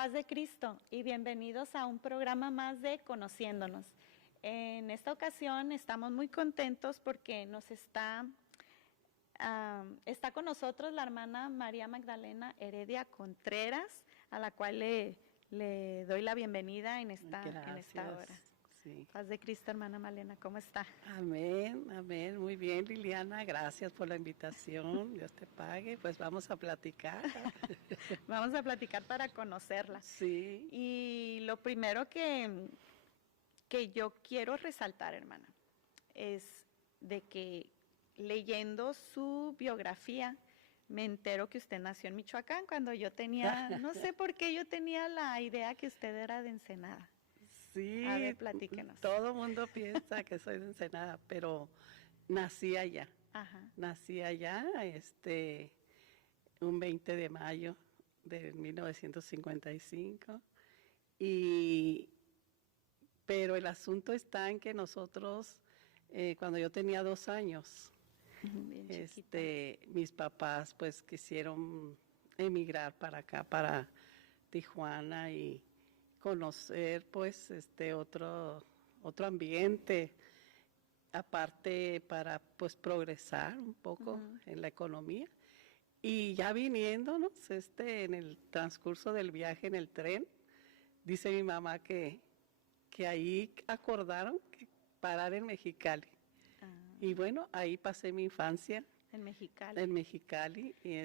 Paz de Cristo y bienvenidos a un programa más de Conociéndonos. En esta ocasión estamos muy contentos porque está con nosotros la hermana María Magdalena Heredia Contreras, a la cual le doy la bienvenida en esta hora. Sí. Paz de Cristo, hermana Malena, ¿cómo está? Amén, amén. Muy bien, Liliana, gracias por la invitación. Dios te pague. Pues vamos a platicar. Vamos a platicar para conocerla. Sí. Y lo primero que yo quiero resaltar, hermana, es de que leyendo su biografía, me entero que usted nació en Michoacán cuando yo tenía, no sé por qué yo tenía la idea que usted era de Ensenada. Sí, a ver, platíquenos. Todo mundo piensa que soy de Ensenada, pero nací allá. Ajá. Nací allá, un 20 de mayo de 1955. Pero el asunto está en que nosotros, cuando yo tenía 2 años, mis papás pues quisieron emigrar para acá, para Tijuana, y conocer pues otro ambiente, aparte para pues progresar un poco en la economía. Y ya viniéndonos en el transcurso del viaje en el tren, dice mi mamá que ahí acordaron que parar en Mexicali. Y bueno, ahí pasé mi infancia. En Mexicali. En Mexicali, y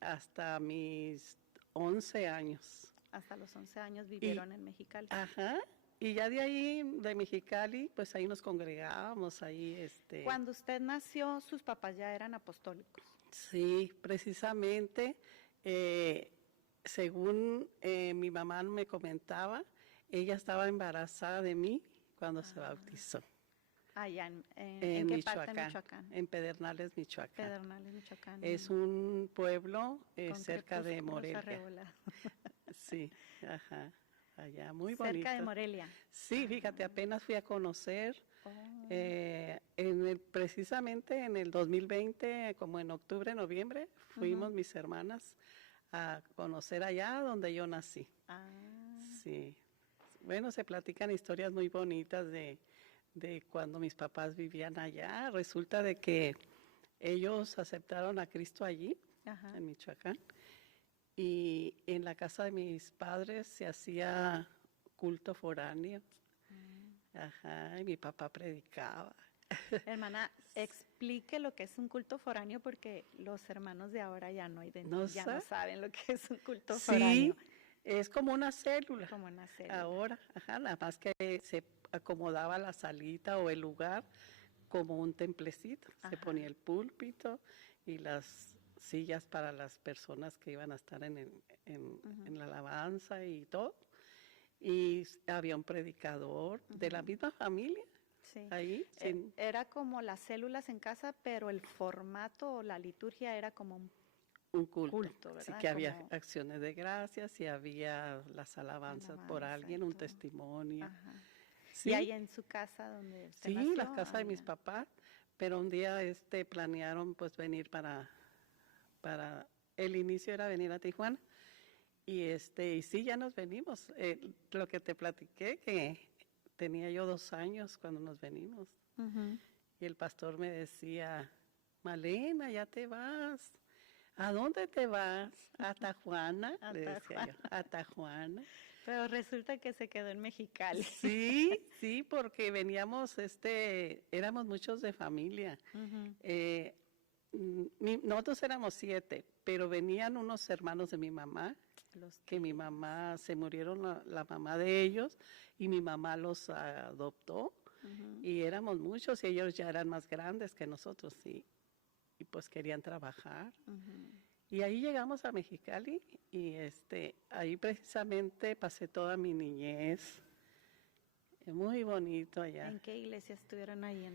hasta mis 11 años. Hasta los 11 años vivieron en Mexicali. Ajá, y ya de ahí, de Mexicali, pues ahí nos congregábamos, ahí Cuando usted nació, sus papás ya eran apostólicos. Sí, precisamente, según mi mamá me comentaba, ella estaba embarazada de mí cuando se bautizó. Allá ¿en qué parte de Michoacán? En Pedernales, Michoacán. Pedernales, Michoacán. Es un pueblo cerca de Morelia. Sí, ajá, allá, muy bonito. Cerca de Morelia. Sí, fíjate, apenas fui a conocer, precisamente en el 2020, como en octubre, noviembre, fuimos mis hermanas a conocer allá donde yo nací. Sí, bueno, se platican historias muy bonitas de cuando mis papás vivían allá. Resulta de que ellos aceptaron a Cristo allí, en Michoacán, y en la casa de mis padres se hacía culto foráneo. Ajá, y mi papá predicaba. Hermana, explique lo que es un culto foráneo, porque los hermanos de ahora ya no saben lo que es un culto foráneo. Sí, es como una célula. Como una célula. Ahora, nada más que se acomodaba la salita o el lugar como un templecito. Se ponía el púlpito y las sillas para las personas que iban a estar en la alabanza y todo. Y había un predicador de la misma familia. Sí. Ahí, era como las células en casa, pero el formato o la liturgia era como un culto, ¿verdad? Sí, que había acciones de gracias y había las alabanzas por alguien, un testimonio. Sí. ¿Y ahí en su casa donde usted nació? Sí, la casa de mis papás, pero un día planearon pues venir para el inicio era venir a Tijuana, y sí, ya nos venimos. Lo que te platiqué, que tenía yo 2 años cuando nos venimos, y el pastor me decía: Malena, ya te vas. ¿A dónde te vas? ¿A Tijuana? Le decía yo, a Tijuana. Pero resulta que se quedó en Mexicali. Sí, porque veníamos, éramos muchos de familia. Nosotros éramos 7, pero venían unos hermanos de mi mamá, que mi mamá, se murieron la mamá de ellos, y mi mamá los adoptó, y éramos muchos, y ellos ya eran más grandes que nosotros, y pues querían trabajar. Y ahí llegamos a Mexicali, y ahí precisamente pasé toda mi niñez. Muy bonito allá. ¿En qué iglesia estuvieron ahí?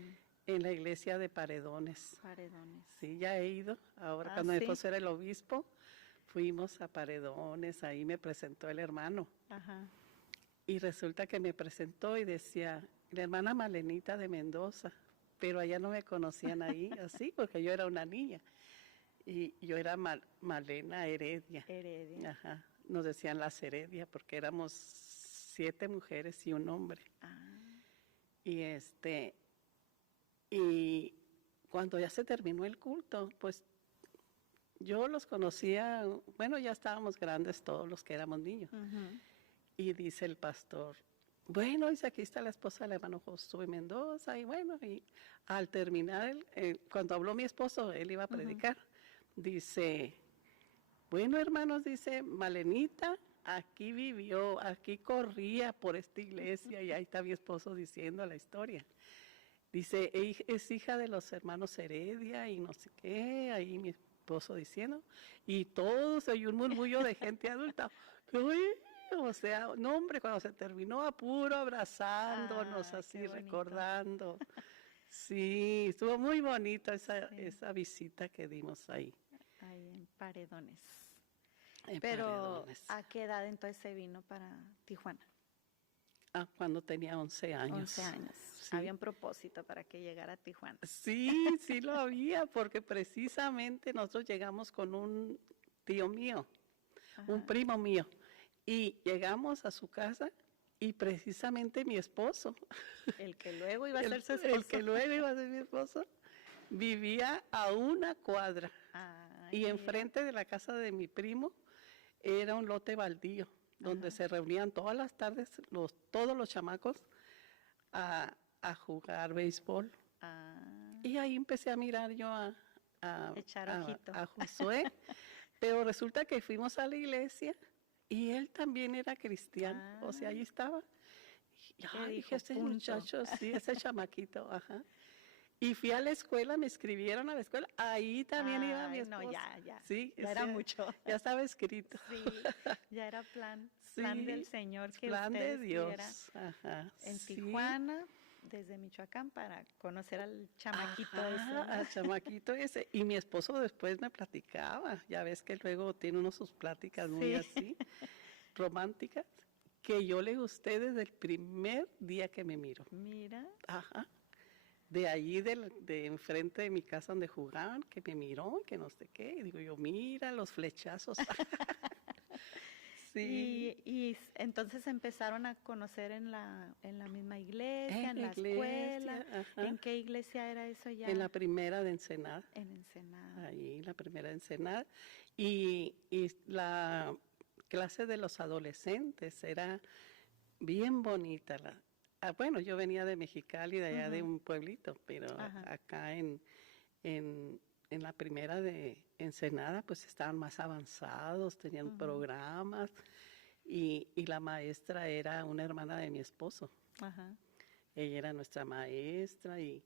En la iglesia de Paredones. Paredones. Sí, ya he ido. Ahora, cuando mi esposo era el obispo, fuimos a Paredones, ahí me presentó el hermano. Y resulta que me presentó y decía: la hermana Malenita de Mendoza, pero allá no me conocían ahí, así, porque yo era una niña. Y yo era Malena Heredia. Heredia. nos decían las Heredia, porque éramos 7 mujeres y un hombre. Y y cuando ya se terminó el culto, pues yo los conocía, bueno, ya estábamos grandes todos los que éramos niños. Y dice el pastor, bueno, dice, aquí está la esposa del hermano Josué Mendoza, y bueno, y al terminar, cuando habló mi esposo, él iba a predicar, dice, bueno, hermanos, dice, Malenita aquí vivió, aquí corría por esta iglesia, y ahí está mi esposo diciendo la historia. Dice, es hija de los hermanos Heredia y no sé qué, ahí mi esposo diciendo, y todo se oyó un murmullo de gente adulta. O sea, no hombre, cuando se terminó a puro abrazándonos, así recordando. Sí, estuvo muy bonita esa visita que dimos ahí. Ahí en Paredones. Pero, ¿a qué edad entonces se vino para Tijuana? Cuando tenía 11 años. 11 años. Sí. Había un propósito para que llegara a Tijuana. Sí, sí lo había, porque precisamente nosotros llegamos con un tío mío, un primo mío, y llegamos a su casa y precisamente mi esposo, el que luego iba a ser su esposo, el que luego iba a ser mi esposo, vivía a una cuadra. Y enfrente de la casa de mi primo era un lote baldío, donde se reunían todas las tardes todos los chamacos a jugar béisbol. Y ahí empecé a mirar yo a Josué, pero resulta que fuimos a la iglesia y él también era cristiano, o sea, ahí estaba. Y dije, ese muchacho, sí, ese chamaquito, Y fui a la escuela, me escribieron a la escuela, ahí también iba mi esposo. No, ya. Sí, ya era mucho. Ya estaba escrito. Sí, ya era plan del Señor que plan de Dios. En Tijuana, desde Michoacán, para conocer al chamaquito ese. Al chamaquito ese. Y mi esposo después me platicaba, ya ves que luego tiene uno sus pláticas muy así, románticas, que yo le gusté desde el primer día que me miró. Mira. De allí, de enfrente de mi casa donde jugaban, que me miró, que no sé qué. Y digo yo, mira los flechazos. Sí. Y entonces empezaron a conocer en la misma iglesia, en la escuela. ¿En qué iglesia era eso ya? En la primera de Ensenada. En Ensenada. Ahí, la primera de Ensenada. Y la clase de los adolescentes era bien bonita. Bueno, yo venía de Mexicali, de allá de un pueblito, pero acá en la primera de Ensenada, pues estaban más avanzados, tenían programas, y la maestra era una hermana de mi esposo. Ella era nuestra maestra, y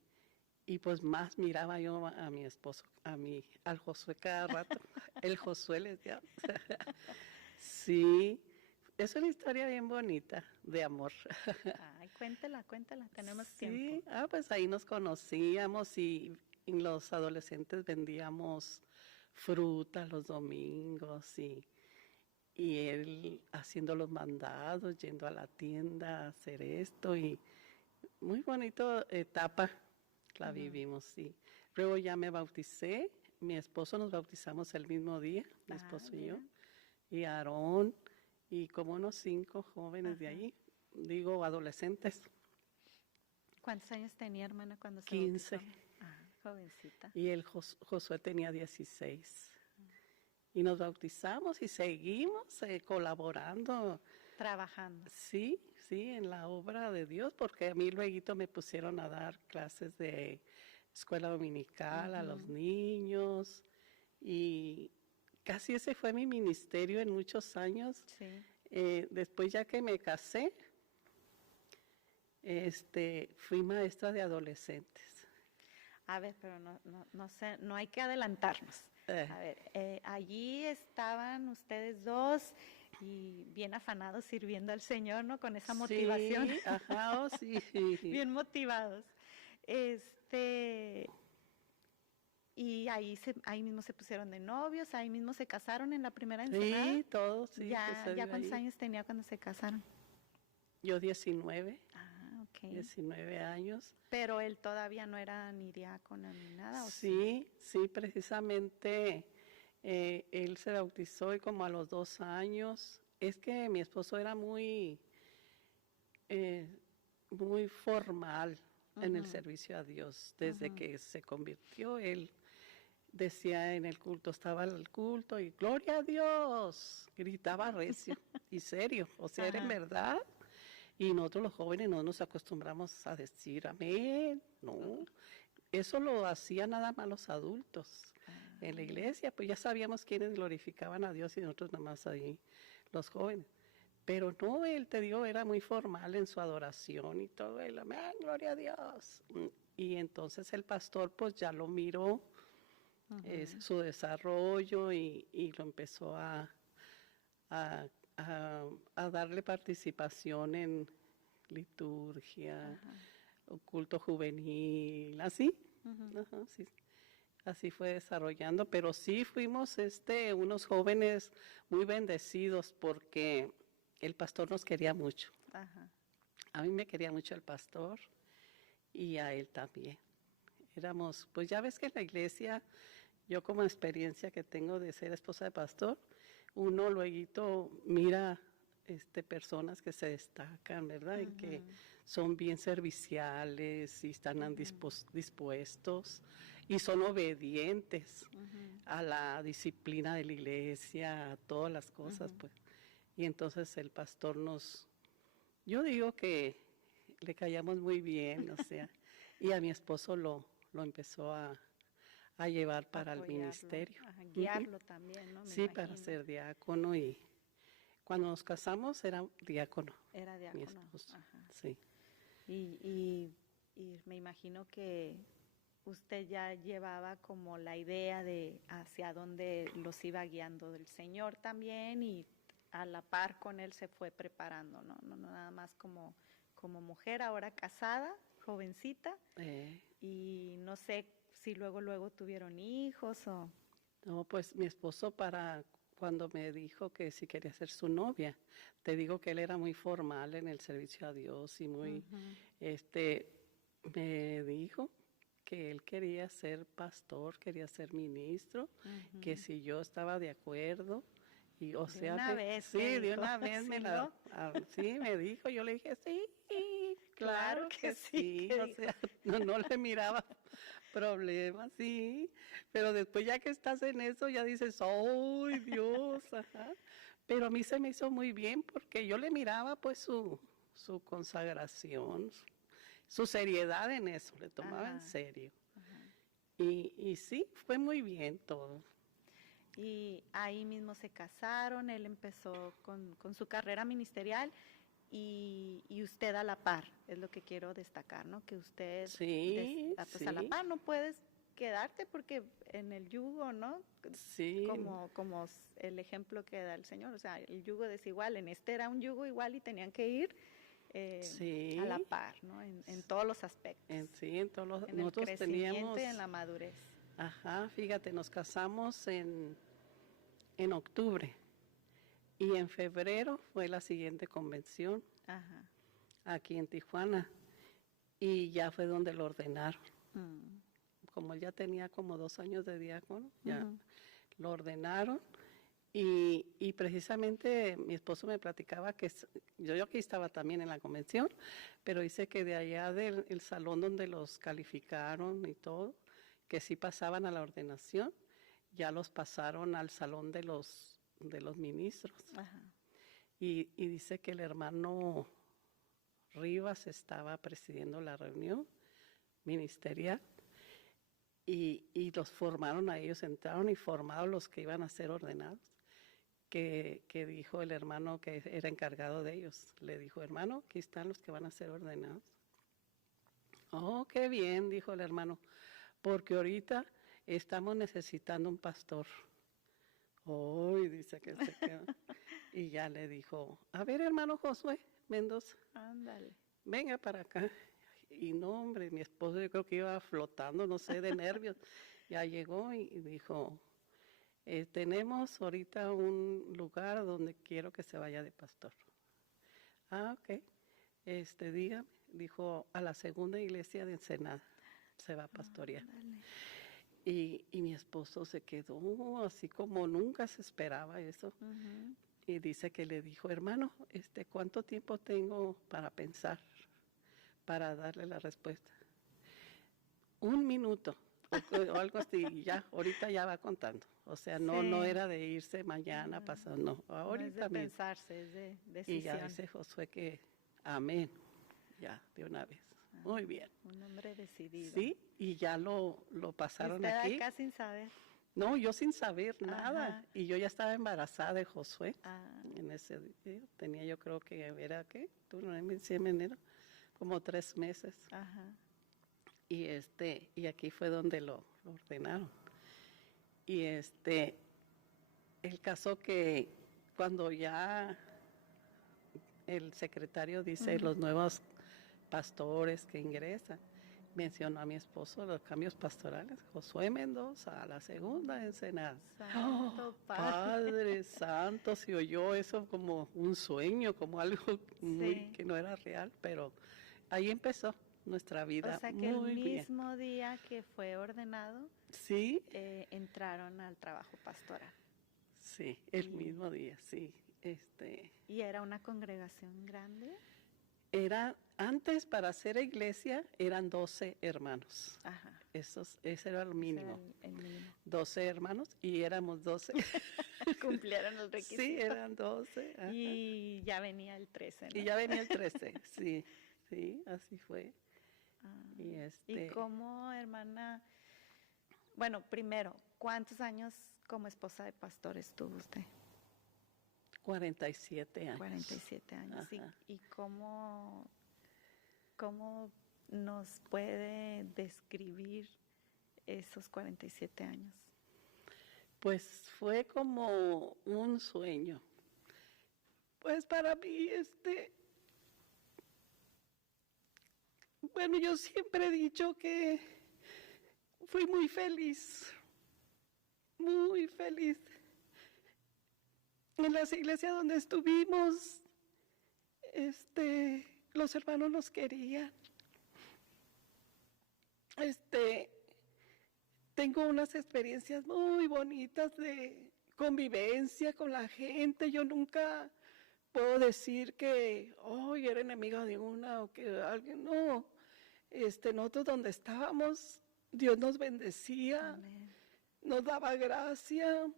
pues más miraba yo a mi esposo, al Josué cada rato. El Josué les decía. Sí. Es una historia bien bonita, de amor. Ay, cuéntela, tenemos tiempo. Sí, pues ahí nos conocíamos y los adolescentes vendíamos fruta los domingos y él haciendo los mandados, yendo a la tienda a hacer esto y muy bonita etapa la vivimos, sí. Luego ya me bauticé, mi esposo nos bautizamos el mismo día, mi esposo y yo, y Aarón. Y como unos 5 jóvenes de ahí, digo adolescentes. ¿Cuántos años tenía, hermana, cuando se 15. bautizó? Jovencita. Y el Josué tenía 16. Y nos bautizamos y seguimos colaborando. Trabajando. Sí, en la obra de Dios, porque a mí luego me pusieron a dar clases de escuela dominical a los niños y casi ese fue mi ministerio en muchos años. Sí. Después ya que me casé, fui maestra de adolescentes. A ver, pero no sé, no hay que adelantarnos. A ver, allí estaban ustedes dos y bien afanados sirviendo al Señor, ¿no? Con esa motivación. Sí, Bien motivados. Y ahí mismo se pusieron de novios, ahí mismo se casaron en la primera Ensenada. Sí, todos, sí. ¿Ya cuántos años tenía cuando se casaron? Yo 19. Ok. 19 años. Pero él todavía no era ni diácono ni nada, ¿o sí, precisamente Él se bautizó y como a los 2 años, es que mi esposo era muy formal en el servicio a Dios. Desde que se convirtió, él decía en el culto, estaba el culto y gloria a Dios, gritaba recio y serio, o sea, era en verdad. Y nosotros los jóvenes no nos acostumbramos a decir amén, no. Eso lo hacían nada más los adultos. En la iglesia, pues ya sabíamos quiénes glorificaban a Dios y nosotros nada más ahí, los jóvenes. Pero no, él, te digo, era muy formal en su adoración y todo, el amén, gloria a Dios. Y entonces el pastor pues ya lo miró, su desarrollo y lo empezó a darle participación en liturgia, culto juvenil, así. Sí. Así fue desarrollando, pero sí fuimos unos jóvenes muy bendecidos porque el pastor nos quería mucho. A mí me quería mucho el pastor y a él también. Éramos, pues ya ves que en la iglesia, yo como experiencia que tengo de ser esposa de pastor, uno luego mira personas que se destacan, ¿verdad? En que son bien serviciales y están dispuestos y son obedientes a la disciplina de la iglesia, a todas las cosas, pues. Y entonces el pastor yo digo que le caíamos muy bien, o sea, y a mi esposo lo empezó a llevar para el ministerio. Guiarlo también, ¿no? Sí, para ser diácono y cuando nos casamos era diácono. Era diácono. Mi esposo, sí. Y me imagino que usted ya llevaba como la idea de hacia dónde los iba guiando del Señor también y a la par con él se fue preparando, ¿no? No nada más como mujer, ahora casada, jovencita, y no sé si luego tuvieron hijos o... No, pues mi esposo cuando me dijo que si quería ser su novia, te digo que él era muy formal en el servicio a Dios y muy, me dijo que él quería ser pastor, quería ser ministro, que si yo estaba de acuerdo. Y, o sea, una vez. Sí, de una vez sí, me dijo, yo le dije, sí, claro que sí. O sea, no le miraba problemas, sí. Pero después ya que estás en eso, ya dices, ¡ay, Dios! Ajá. Pero a mí se me hizo muy bien porque yo le miraba pues su consagración, su seriedad en eso, le tomaba en serio. Y sí, fue muy bien todo. Y ahí mismo se casaron, él empezó con su carrera ministerial y usted a la par, es lo que quiero destacar, ¿no? Que usted, pues a la par no puedes quedarte porque en el yugo, ¿no? Sí. Como el ejemplo que da el Señor, o sea, el yugo desigual, en era un yugo igual y tenían que ir a la par, ¿no? En todos los aspectos. En todos los en nosotros el crecimiento y en la madurez. Ajá, fíjate, nos casamos en octubre y en febrero fue la siguiente convención aquí en Tijuana y ya fue donde lo ordenaron. Como él ya tenía como 2 años de diácono, ya lo ordenaron y precisamente mi esposo me platicaba que yo aquí estaba también en la convención, pero dice que de allá del salón donde los calificaron y todo, que sí pasaban a la ordenación, ya los pasaron al salón de los ministros. Y dice que el hermano Rivas estaba presidiendo la reunión ministerial y los formaron a ellos, entraron y formaron los que iban a ser ordenados, que dijo el hermano que era encargado de ellos. Le dijo, hermano, aquí están los que van a ser ordenados. Oh, qué bien, dijo el hermano, porque ahorita estamos necesitando un pastor. Hoy dice que se quedó. Y ya le dijo, a ver, hermano Josué Mendoza, ándale, venga para acá. Y no, hombre, mi esposo yo creo que iba flotando, no sé, de nervios. Ya llegó y dijo, tenemos ahorita un lugar donde quiero que se vaya de pastor. Ah, ok. Dígame, dijo, a la segunda iglesia de Ensenada se va a pastorear. Y mi esposo se quedó así como nunca se esperaba eso. Y dice que le dijo, hermano, ¿cuánto tiempo tengo para pensar, para darle la respuesta? 1 minuto o algo así, y ya, ahorita ya va contando. O sea, no era de irse mañana, pasado, no, ahorita no es de mismo. pensarse, es de decisión. Y ya dice Josué que amén, ya, de una vez. Muy bien. Un hombre decidido. Sí, y ya lo pasaron ¿Usted aquí. acá sin saber? No, yo sin saber nada. Ajá. Y yo ya estaba embarazada de Josué. Ah. En ese día tenía, yo creo que era, ¿qué? Tú no me decías en enero, como 3 meses. Ajá. Y aquí fue donde lo ordenaron. Y el caso que cuando ya el secretario dice los nuevos pastores que ingresan, mencionó a mi esposo los cambios pastorales, Josué Mendoza, a la segunda Ensenada. Santo Padre Santo, se oyó eso como un sueño, como algo que no era real, pero ahí empezó nuestra vida. O sea que muy el bien. mismo día que fue ordenado, Sí, entraron al trabajo pastoral. sí, el mismo día, sí. ¿Y era una congregación grande? Antes, para hacer iglesia, eran 12 hermanos. Ajá. Ese era el mínimo. O sea, el mínimo. 12 hermanos y éramos 12. Cumplieron los requisitos. Sí, eran 12. Ajá. Y ya venía el 13, ¿no? Y ya venía el 13, sí, así fue. ¿Y cómo, hermana? Bueno, primero, ¿cuántos años como esposa de pastor estuvo usted? 47 años. 47 años. Ajá. ¿Y cómo nos puede describir esos 47 años? Pues fue como un sueño. Pues para mí, bueno, yo siempre he dicho que fui muy feliz, muy feliz. En las iglesias donde estuvimos, los hermanos nos querían. Tengo unas experiencias muy bonitas de convivencia con la gente. Yo nunca puedo decir que, era enemiga de una o que alguien, no. Nosotros donde estábamos, Dios nos bendecía, Amén. nos daba gracia.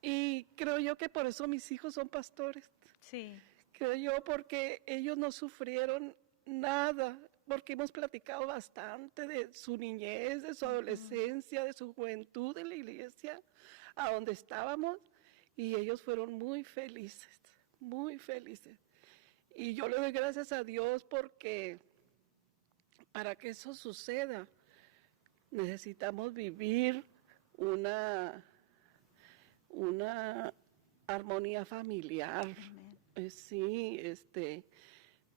Y creo yo que por eso mis hijos son pastores. Sí. Creo yo porque ellos no sufrieron nada, porque hemos platicado bastante de su niñez, de su adolescencia, de su juventud en la iglesia, a donde estábamos, y ellos fueron muy felices, muy felices. Y yo le doy gracias a Dios porque para que eso suceda, necesitamos vivir una armonía familiar. Sí,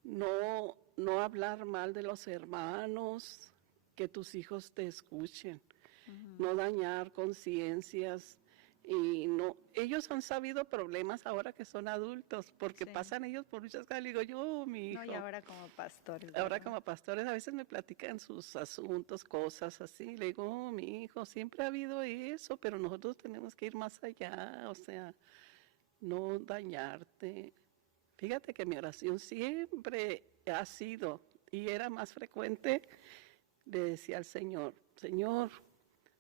no hablar mal de los hermanos, que tus hijos te escuchen, no dañar conciencias. Y ellos han sabido problemas ahora que son adultos, porque pasan ellos por muchas cosas. Digo, mi hijo. No, y ahora como pastores. Ahora como pastores a veces me platican sus asuntos, cosas así. Le digo, mi hijo, siempre ha habido eso, pero nosotros tenemos que ir más allá, o sea, no dañarte. Fíjate que mi oración siempre ha sido, y era más frecuente, le decía al Señor, Señor,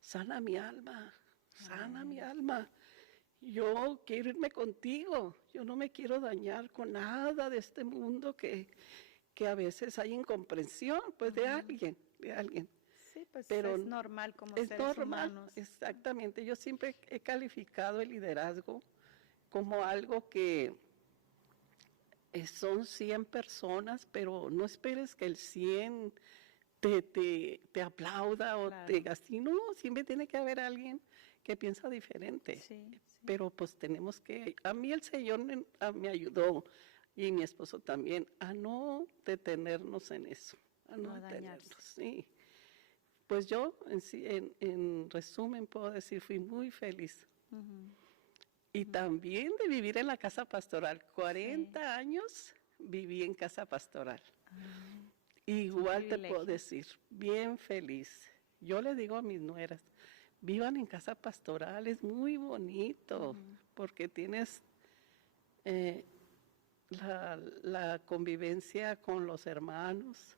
sana mi alma. Sana mi alma. Yo quiero irme contigo. Yo no me quiero dañar con nada de este mundo que a veces hay incomprensión, pues, de alguien. Sí, pues pero es normal como es seres normal, humanos. Exactamente. Yo siempre he calificado el liderazgo como algo que son 100 personas, pero no esperes que el 100 te aplauda o te así. No, siempre tiene que haber alguien que piensa diferente. Sí. Pero pues tenemos que, a mí el Señor me ayudó y mi esposo también a no detenernos en eso, a no detenernos, sí. Pues yo en resumen puedo decir, fui muy feliz. Y también de vivir en la casa pastoral, 40 años viví en casa pastoral. Igual te puedo decir, bien feliz. yo le digo a mis nueras, vivan en casa pastoral, es muy bonito, porque tienes la convivencia con los hermanos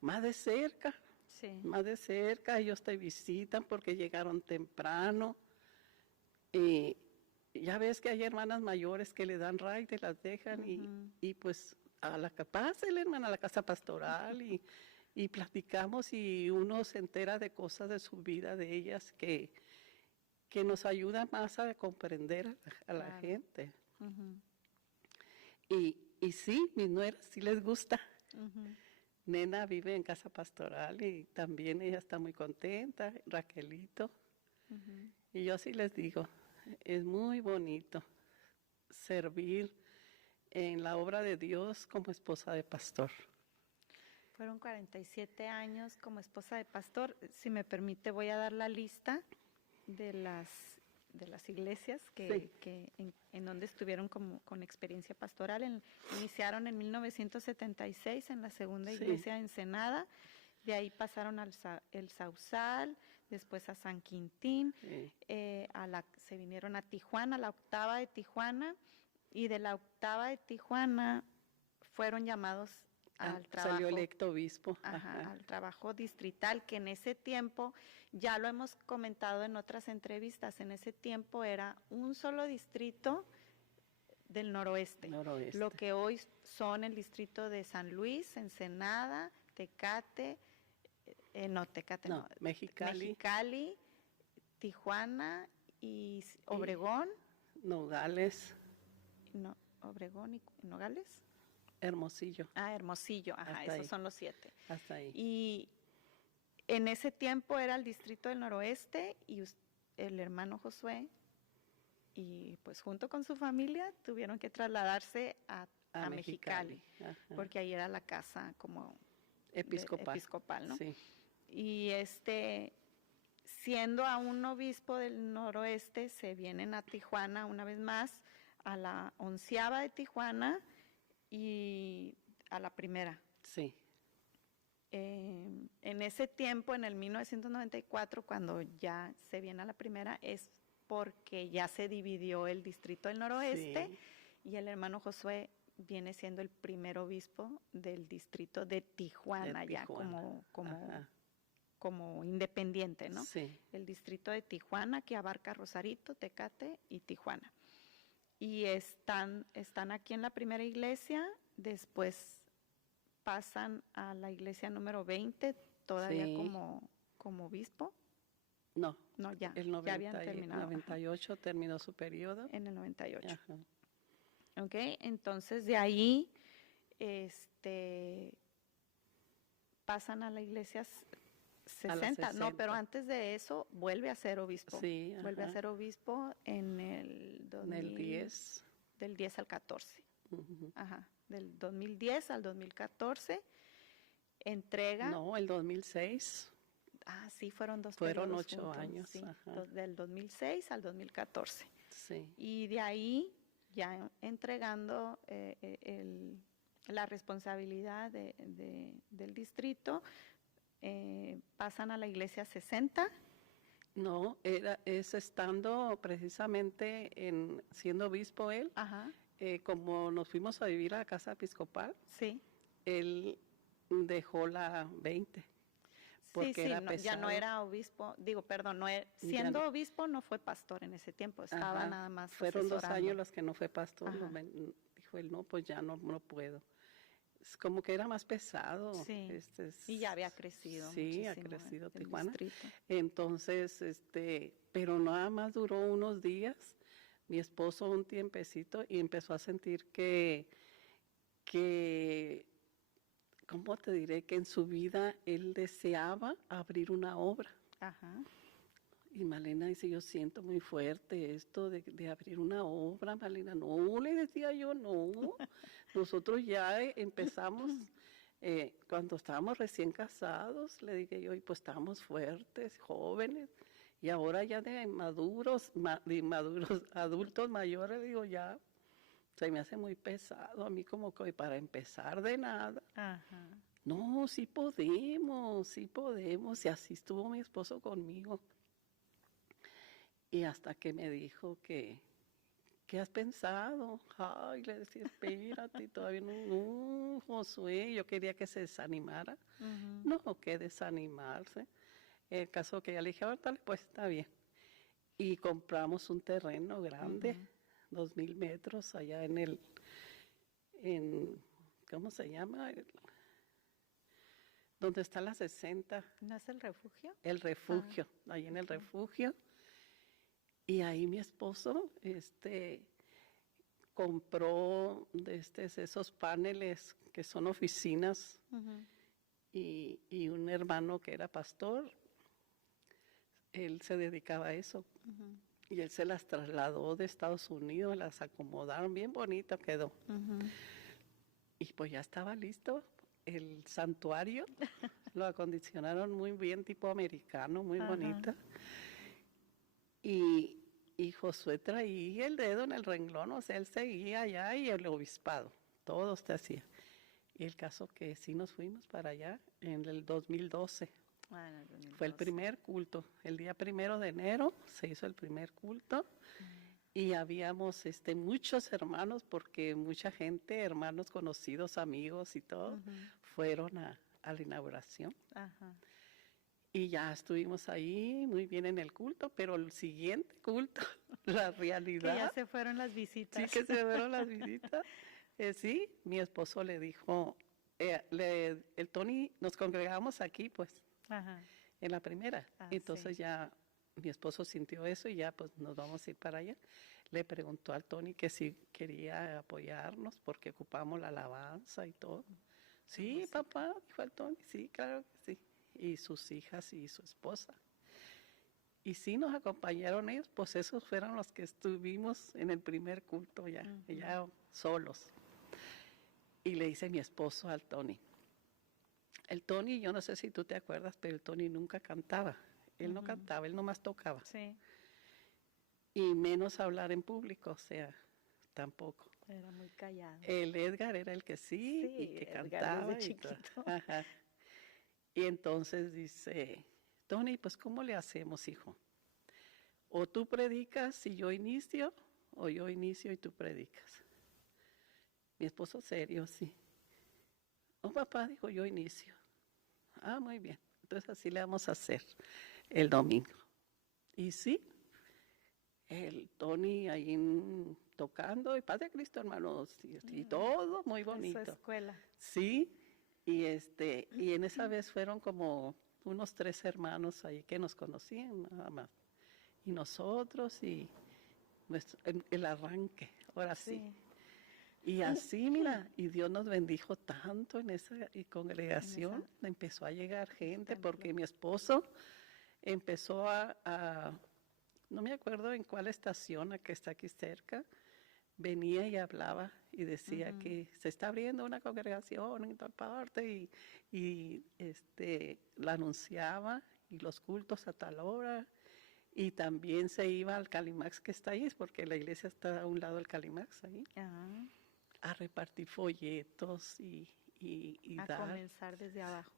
más de cerca. Sí. Más de cerca, ellos te visitan porque llegaron temprano. Y ya ves que hay hermanas mayores que le dan ray, te las dejan y pues a la pásale, hermana, a la casa pastoral y platicamos y uno se entera de cosas de su vida, de ellas que nos ayuda más a comprender a la gente. Y sí, mis nueras sí les gusta. Nena vive en casa pastoral y también ella está muy contenta, Raquelito. Y yo sí les digo, es muy bonito servir en la obra de Dios como esposa de pastor. Fueron 47 años como esposa de pastor. Si me permite, voy a dar la lista de las iglesias en donde estuvieron con experiencia pastoral. Iniciaron en 1976 en la segunda iglesia de Ensenada, de ahí pasaron al el Sausal, después a San Quintín, se vinieron a Tijuana, la octava de Tijuana, y de la octava de Tijuana fueron llamados al trabajo. Salió electo obispo. Al trabajo distrital, que en ese tiempo, ya lo hemos comentado en otras entrevistas, en ese tiempo era un solo distrito del noroeste. Lo que hoy son el distrito de San Luis, Ensenada, Tecate, Mexicali, Tijuana y Obregón. Nogales. Obregón y Nogales. Hermosillo. Hermosillo, esos son los 7. Hasta ahí. Y en ese tiempo era el distrito del noroeste y el hermano Josué, y pues junto con su familia tuvieron que trasladarse a Mexicali, porque ahí era la casa como episcopal, ¿no? Sí. Y siendo aún obispo del noroeste, se vienen a Tijuana una vez más, a la 11ª de Tijuana, y a la primera. Sí. En ese tiempo, en el 1994, cuando ya se viene a la primera, es porque ya se dividió el distrito del noroeste y el hermano Josué viene siendo el primer obispo del distrito de Tijuana, ya como independiente, ¿no? Sí. El distrito de Tijuana, que abarca Rosarito, Tecate y Tijuana. Y están aquí en la primera iglesia, después pasan a la iglesia número 20, todavía como obispo. No, ya habían terminado. El 98 terminó su periodo. En el 98. Ok, entonces de ahí pasan a la iglesia 60, no, pero antes de eso vuelve a ser obispo. Sí, vuelve a ser obispo en el 10. Del 10 al 14. Del 2010 al 2014 entrega. No, el 2006. Sí, fueron 2 Fueron 8 juntos, años. Sí, del 2006 al 2014. Sí. Y de ahí ya entregando la responsabilidad del distrito, pasan a la iglesia 60. No, es estando precisamente siendo obispo él, como nos fuimos a vivir a la casa episcopal, él dejó la 20. Porque era pesado. Ya no era obispo, siendo obispo no fue pastor en ese tiempo, estaba nada más Fueron asesorando. 2 años los que no fue pastor, dijo él, no, pues ya no puedo. Es como que era más pesado. Sí, y ya había crecido. Sí, ha crecido Tijuana. Distrito. Entonces, pero nada más duró unos días, mi esposo un tiempecito y empezó a sentir que ¿cómo te diré? Que en su vida él deseaba abrir una obra. Y Malena dice, yo siento muy fuerte esto de abrir una obra, Malena. No, le decía yo, no. Nosotros ya empezamos, cuando estábamos recién casados, le dije yo, y pues estábamos fuertes, jóvenes, y ahora ya de maduros, adultos mayores, digo, ya se me hace muy pesado a mí como que para empezar de nada. no, sí podemos, sí podemos. Y así estuvo mi esposo conmigo. Y hasta que me dijo ¿qué has pensado? Ay, le decía, espérate, todavía no, Josué, yo quería que se desanimara. No, que desanimarse. El caso que ya le dije, tal, pues está bien. Y compramos un terreno grande, 2,000 metros, allá ¿cómo se llama? Donde está la 60. ¿No es el refugio? El refugio, ahí en el refugio. Y ahí mi esposo, compró esos paneles que son oficinas, y un hermano que era pastor, él se dedicaba a eso. Y él se las trasladó de Estados Unidos, las acomodaron, bien bonito quedó. Y pues ya estaba listo el santuario, lo acondicionaron muy bien, tipo americano, muy bonito. Y Josué traía el dedo en el renglón, o sea, él seguía allá y el obispado, todo se hacía. Y el caso que sí nos fuimos para allá en el 2012. En el 2012. Fue el primer culto. El día 1 de enero se hizo el primer culto. Y habíamos muchos hermanos, porque mucha gente, hermanos conocidos, amigos y todo, fueron a la inauguración. Y ya estuvimos ahí muy bien en el culto, pero el siguiente culto, la realidad. Que ya se fueron las visitas. Sí, que se fueron las visitas. Sí, mi esposo le dijo, el Tony, nos congregamos aquí, pues, en la primera. Entonces ya mi esposo sintió eso y ya pues nos vamos a ir para allá. Le preguntó al Tony que si quería apoyarnos porque ocupamos la alabanza y todo. Sí, papá, dijo el Tony, sí, claro que sí. Y sus hijas y su esposa. Y sí nos acompañaron ellos, pues esos fueron los que estuvimos en el primer culto ya solos. Y le dice mi esposo al Tony. El Tony, yo no sé si tú te acuerdas, pero el Tony nunca cantaba. Él no cantaba, él nomás tocaba. Sí. Y menos hablar en público, o sea, tampoco. Era muy callado. El Edgar era el que sí y que Edgar cantaba. desde chiquito. Ajá. Y entonces dice, Tony, pues ¿cómo le hacemos, hijo? O tú predicas y yo inicio, o yo inicio y tú predicas. Mi esposo serio, sí. Oh, papá, dijo, yo inicio. Ah, muy bien. Entonces así le vamos a hacer el domingo. Y sí, el Tony ahí tocando, y Padre Cristo, hermanos, y todo muy bonito. En su escuela. Sí, y en esa vez fueron como unos 3 hermanos ahí que nos conocían nada más. Y nosotros y el arranque, ahora sí. Y así, mira, y Dios nos bendijo tanto en esa congregación, empezó a llegar gente, porque mi esposo empezó no me acuerdo en cuál estación, que está aquí cerca, venía y hablaba y decía que se está abriendo una congregación en tal parte y la anunciaba, y los cultos a tal hora, y también se iba al Calimax que está ahí, porque la iglesia está a un lado del Calimax ahí, a repartir folletos y a dar. Comenzar desde abajo.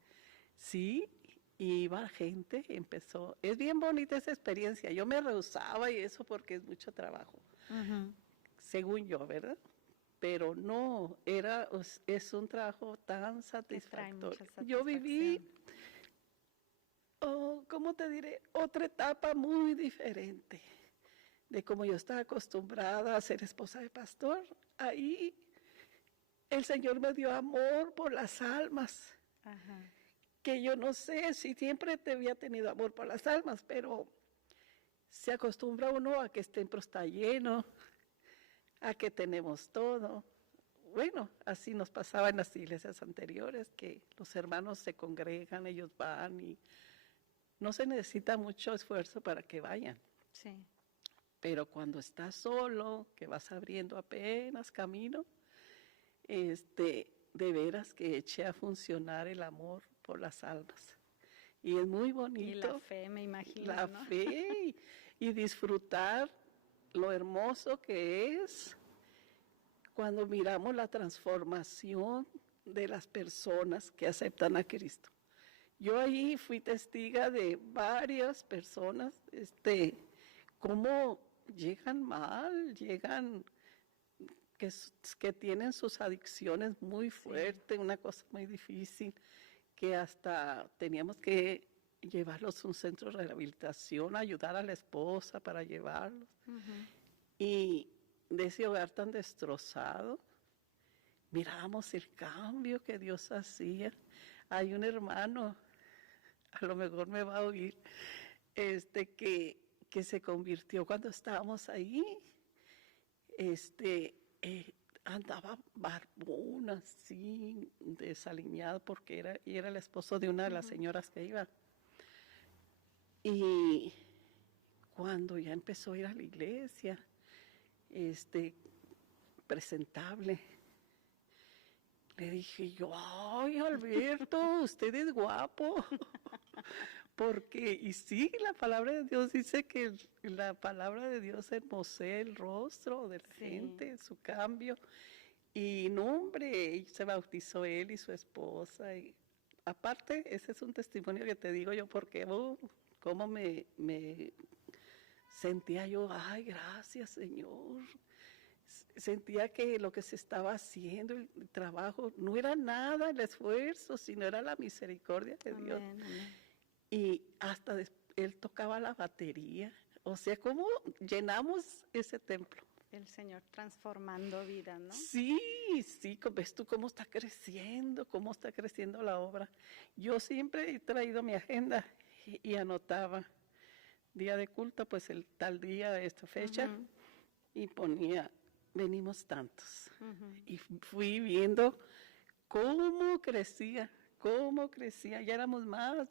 Sí, y iba gente, empezó. Es bien bonita esa experiencia. Yo me rehusaba y eso porque es mucho trabajo, según yo, ¿verdad? Pero no, es un trabajo tan satisfactorio. Yo viví, ¿cómo te diré? Otra etapa muy diferente de como yo estaba acostumbrada a ser esposa de pastor. Ahí el Señor me dio amor por las almas. Que yo no sé si siempre te había tenido amor por las almas, pero se acostumbra uno a que el templo está lleno, a que tenemos todo. Bueno, así nos pasaba en las iglesias anteriores, que los hermanos se congregan, ellos van y no se necesita mucho esfuerzo para que vayan. Sí. Pero cuando estás solo, que vas abriendo apenas camino, de veras que eche a funcionar el amor por las almas. Y es muy bonito. Y la fe, me imagino. La fe y disfrutar lo hermoso que es cuando miramos la transformación de las personas que aceptan a Cristo. Yo ahí fui testiga de varias personas, cómo llegan mal, llegan que tienen sus adicciones muy fuertes, una cosa muy difícil, que hasta teníamos que llevarlos a un centro de rehabilitación, ayudar a la esposa para llevarlos. Y de ese hogar tan destrozado, mirábamos el cambio que Dios hacía. Hay un hermano, a lo mejor me va a oír, que se convirtió cuando estábamos ahí. Andaba barbón así, desaliñado, porque era el esposo de una de las señoras que iba. Y cuando ya empezó a ir a la iglesia, presentable, le dije yo, ay, Alberto, usted es guapo. Porque, y sí, la palabra de Dios dice que la palabra de Dios hermosea el rostro de la gente, su cambio. Y no, hombre, se bautizó él y su esposa. Y aparte, ese es un testimonio que te digo yo, porque cómo me sentía yo, ay, gracias, Señor. Sentía que lo que se estaba haciendo, el trabajo, no era nada el esfuerzo, sino era la misericordia de Dios. Amén. Y hasta él tocaba la batería. O sea, ¿cómo llenamos ese templo? El Señor transformando vidas, ¿no? Sí, ves tú cómo está creciendo la obra. Yo siempre he traído mi agenda y anotaba día de culto, pues el tal día, esta fecha, y ponía, venimos tantos. Y fui viendo cómo crecía, ya éramos más.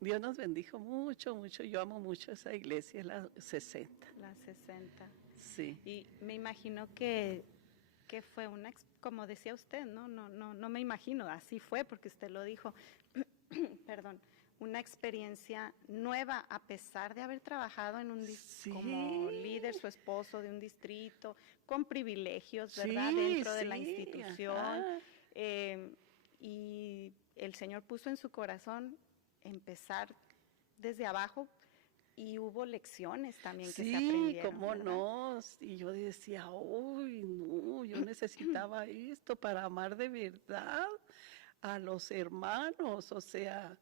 Dios nos bendijo mucho, yo amo mucho esa iglesia, la 60. La 60. Sí. Y me imagino que fue como decía usted, no me imagino, así fue porque usted lo dijo, perdón, una experiencia nueva a pesar de haber trabajado en como líder, su esposo de un distrito, con privilegios, ¿verdad? Dentro de la institución. Y el Señor puso en su corazón empezar desde abajo y hubo lecciones también que se aprendieron. Sí, cómo ¿verdad? No, y yo decía, uy, no, yo necesitaba esto para amar de verdad a los hermanos, o sea,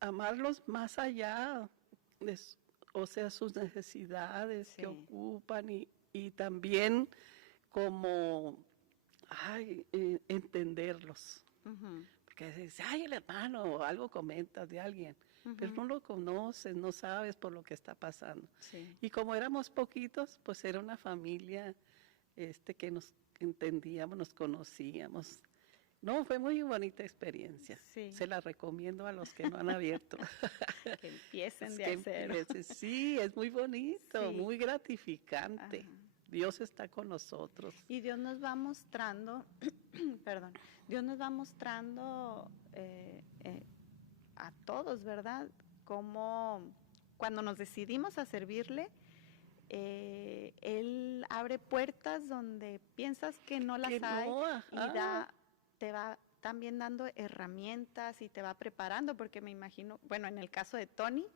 amarlos más allá de, sus necesidades que ocupan y también como, entenderlos. Porque dice, ay, el hermano, algo comentas de alguien, pero no lo conoces, no sabes por lo que está pasando. Sí. Y como éramos poquitos, pues era una familia que nos entendíamos, nos conocíamos. No, fue muy bonita experiencia. Sí. Se la recomiendo a los que no han abierto. Que empiecen de cero. Sí, es muy bonito, muy gratificante. Ajá. Dios está con nosotros. Y Dios nos va mostrando, Dios nos va mostrando a todos, ¿verdad? Cómo cuando nos decidimos a servirle, Él abre puertas donde piensas que no las hay y te va también dando herramientas y te va preparando, porque me imagino, bueno, en el caso de Tony,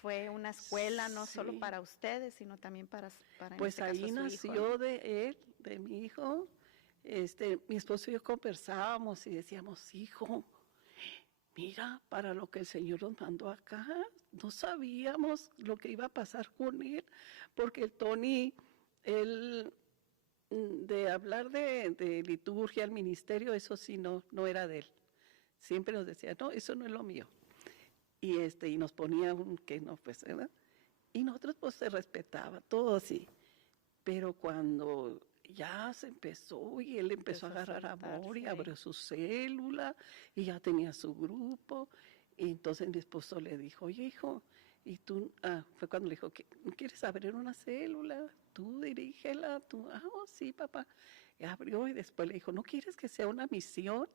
fue una escuela no solo para ustedes, sino también para pues en este caso, ahí nació hijo, ¿no? De él, de mi hijo. Mi esposo y yo conversábamos y decíamos, hijo, mira, para lo que el Señor nos mandó acá, no sabíamos lo que iba a pasar con él, porque el Tony, él, de hablar de liturgia, el ministerio, eso sí no era de él. Siempre nos decía, no, eso no es lo mío. Y nos ponía que no, pues, ¿verdad? Y nosotros pues se respetaba, todo así. Pero cuando ya se empezó y él empezó a agarrar amor y abrió su célula y ya tenía su grupo, y entonces mi esposo le dijo, oye hijo, y tú, fue cuando le dijo, ¿quieres abrir una célula? Tú dirígela, tú, sí papá. Y abrió y después le dijo, ¿no quieres que sea una misión?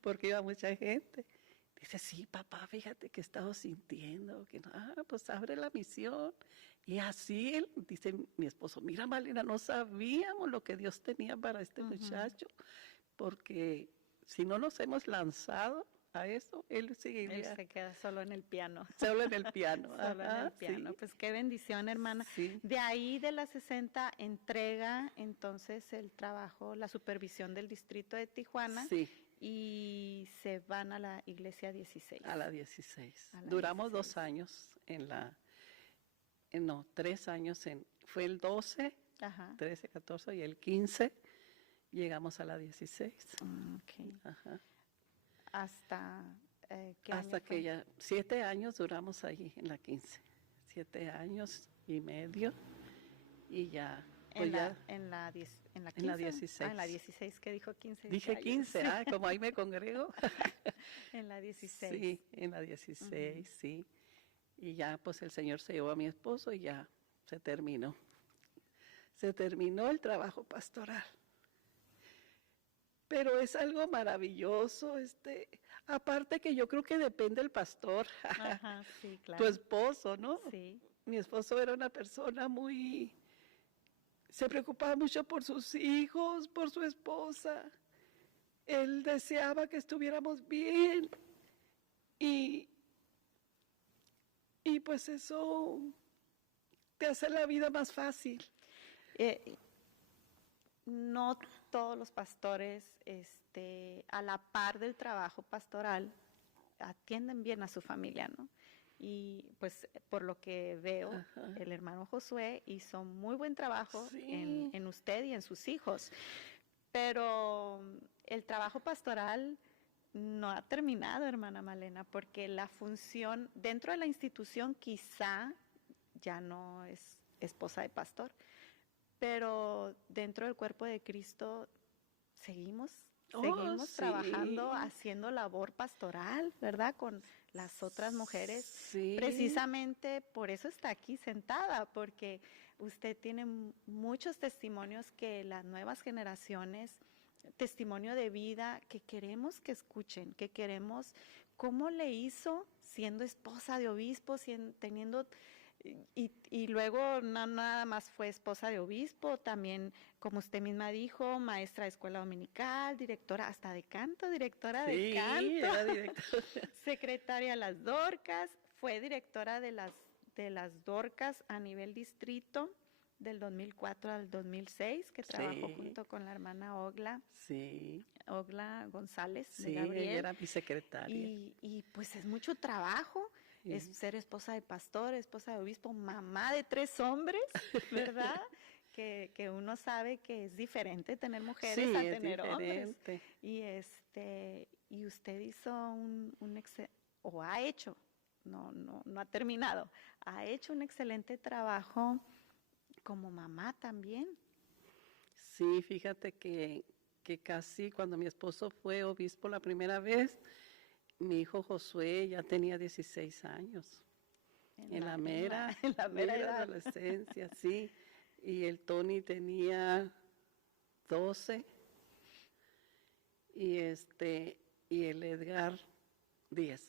Porque iba mucha gente. Dice, sí, papá, fíjate que he estado sintiendo, que pues abre la misión. Y así él, dice mi esposo, mira, Malena, no sabíamos lo que Dios tenía para este muchacho, porque si no nos hemos lanzado a eso, él seguiría. Él se queda solo en el piano. Solo en el piano. Solo en el piano. Sí. Pues qué bendición, hermana. Sí. De ahí de las 60 entrega entonces el trabajo, la supervisión del distrito de Tijuana. Sí. Y se van a la iglesia 16. A la 16. Duramos 2 años en la... No, 3 años fue el 12, 13, 14 y el 15 llegamos a la 16. Okay. Hasta ¿qué hasta año que fue? ya 7 años duramos ahí en la 15. 7 años y medio y ya. Pues en la 15. En la 16. En la 16 que dijo 15. Dije 15, como ahí me congrego. En la 16. Sí, en la 16, sí. Y ya pues el Señor se llevó a mi esposo y ya se terminó. Se terminó el trabajo pastoral. Pero es algo maravilloso, aparte que yo creo que depende del pastor. Sí, claro. Tu esposo, ¿no? Sí. Mi esposo era una persona se preocupaba mucho por sus hijos, por su esposa. Él deseaba que estuviéramos bien. Y pues eso te hace la vida más fácil. No todos los pastores, a la par del trabajo pastoral, atienden bien a su familia, ¿no? Y pues por lo que veo, el hermano Josué hizo muy buen trabajo en usted y en sus hijos. Pero el trabajo pastoral no ha terminado, hermana Malena, porque la función dentro de la institución quizá ya no es esposa de pastor, pero dentro del cuerpo de Cristo seguimos trabajando, haciendo labor pastoral, ¿verdad? Con las otras mujeres. Sí. Precisamente por eso está aquí sentada, porque usted tiene muchos testimonios que las nuevas generaciones, testimonio de vida que queremos que escuchen, que queremos cómo le hizo siendo esposa de obispo, teniendo... Y luego no nada más fue esposa de obispo, también, como usted misma dijo, maestra de escuela dominical, directora hasta de canto, directora de canto, era directora. Secretaria de las Dorcas, fue directora de las Dorcas a nivel distrito del 2004 al 2006, que trabajó junto con la hermana Ogla. Sí. Ogla González de Gabriel. Ella era mi secretaria. Y pues es mucho trabajo. Es ser esposa de pastor, esposa de obispo, mamá de 3 hombres, ¿verdad? que uno sabe que es diferente tener mujeres a tener hombres. Y usted hizo o ha hecho, no ha terminado, ha hecho un excelente trabajo como mamá también. Sí, fíjate que casi cuando mi esposo fue obispo la primera vez, mi hijo Josué ya tenía 16 años, en la mera adolescencia, sí. Y el Tony tenía 12 y el Edgar 10.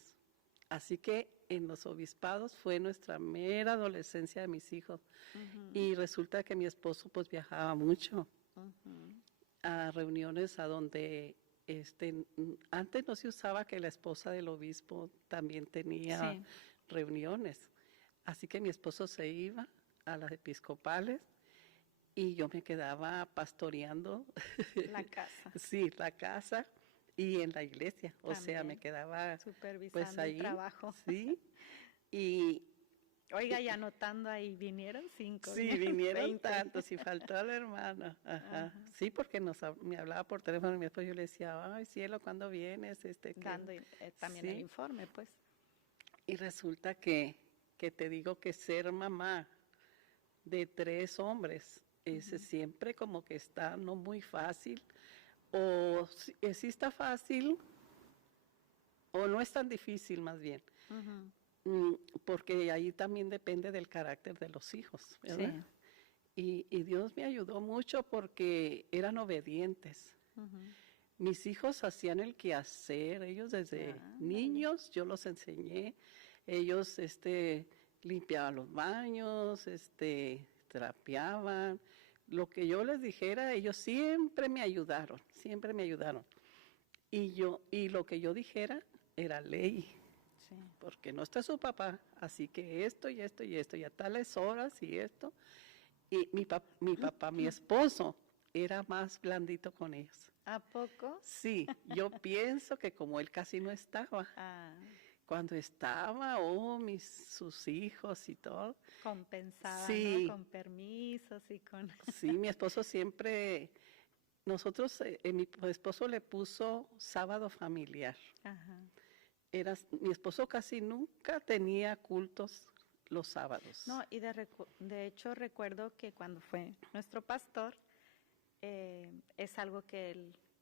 Así que en los obispados fue nuestra mera adolescencia de mis hijos. Y resulta que mi esposo pues viajaba mucho a reuniones a donde... antes no se usaba que la esposa del obispo también tenía reuniones. Así que mi esposo se iba a las episcopales y yo me quedaba pastoreando. La casa. Sí, la casa y en la iglesia. También. O sea, me quedaba supervisando pues ahí, el trabajo. Sí. Oiga, y anotando ahí, ¿vinieron 5? Sí, vinieron tantos y faltó la hermana. Ajá. Sí, porque me hablaba por teléfono y mi esposo, yo le decía, ay, cielo, ¿cuándo vienes? Dando también el informe, pues. Y resulta que te digo que ser mamá de 3 hombres es siempre como que está no muy fácil, o sí está fácil, o no es tan difícil más bien. Porque ahí también depende del carácter de los hijos, ¿verdad? Sí. Y Dios me ayudó mucho porque eran obedientes. Mis hijos hacían el quehacer, ellos desde niños yo los enseñé, ellos limpiaban los baños, trapeaban, lo que yo les dijera, ellos siempre me ayudaron, siempre me ayudaron. Y lo que yo dijera era ley, porque no está su papá, así que esto y esto y esto, y a tales horas y esto. Y mi papá, mi esposo, era más blandito con ellos. ¿A poco? Sí, yo pienso que como él casi no estaba, cuando estaba, sus hijos y todo. Compensaba, sí, ¿no? Con permisos y con... Sí, mi esposo siempre, nosotros, mi esposo le puso sábado familiar. Ajá. Mi esposo casi nunca tenía cultos los sábados. No, y de hecho recuerdo que cuando fue nuestro pastor, es algo que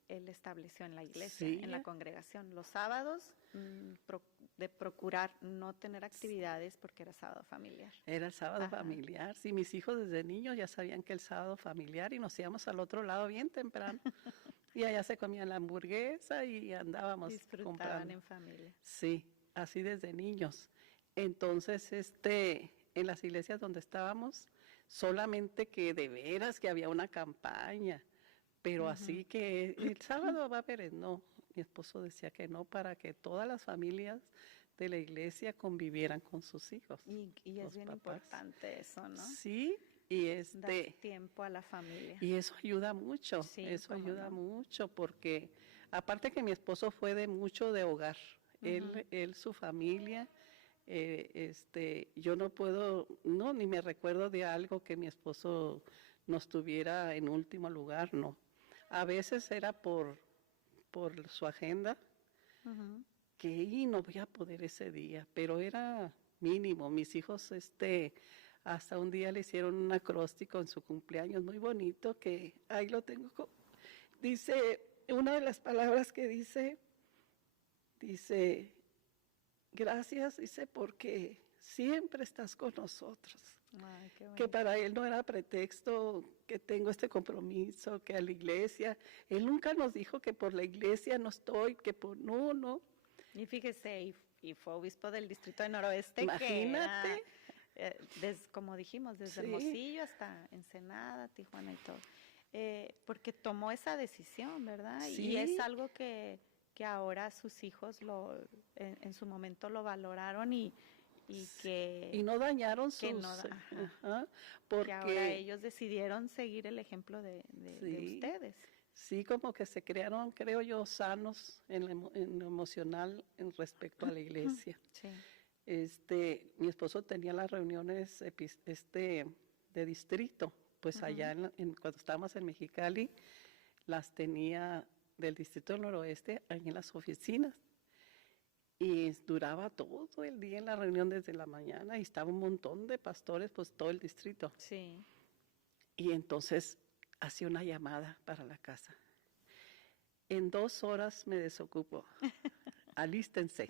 él estableció en la iglesia, en la congregación. Los sábados, de procurar no tener actividades porque era sábado familiar. Era el sábado familiar. Sí, mis hijos desde niños ya sabían que el sábado familiar y nos íbamos al otro lado bien temprano. Y allá se comían la hamburguesa y andábamos Disfrutaban en familia. Sí, así desde niños. Entonces, en las iglesias donde estábamos, solamente que de veras que había una campaña, pero así que el sábado va a haber, no. Mi esposo decía que no, para que todas las familias de la iglesia convivieran con sus hijos. Y es bien importante eso, ¿no? Sí, y dar tiempo a la familia. Y eso ayuda mucho, sí, eso ayuda mucho, porque aparte que mi esposo fue de mucho de hogar, él, su familia, yo no puedo, ni me recuerdo de algo que mi esposo nos tuviera en último lugar, no. A veces era por su agenda, que no voy a poder ese día, pero era mínimo. Mis hijos, hasta un día le hicieron un acróstico en su cumpleaños muy bonito, que ahí lo tengo. Dice, una de las palabras que dice, gracias, dice, porque siempre estás con nosotros. Ay, qué bueno. Que para él no era pretexto que tengo este compromiso, que a la iglesia. Él nunca nos dijo que por la iglesia no estoy, que por no. Y fíjese, y fue obispo del Distrito de Noroeste. Imagínate. Que era, como dijimos, desde Hermosillo hasta Ensenada, Tijuana y todo. Porque tomó esa decisión, ¿verdad? Sí. Y es algo que ahora sus hijos en su momento lo valoraron y no dañaron sus... porque que ahora ellos decidieron seguir el ejemplo de ustedes. Sí, como que se crearon, creo yo, sanos en lo emocional en respecto a la iglesia. Sí. Mi esposo tenía las reuniones de distrito, pues allá cuando estábamos en Mexicali, las tenía del Distrito del Noroeste ahí en las oficinas. Y duraba todo el día en la reunión desde la mañana y estaba un montón de pastores, pues todo el distrito. Sí. Y entonces hacía una llamada para la casa. En 2 horas me desocupo. Alístense.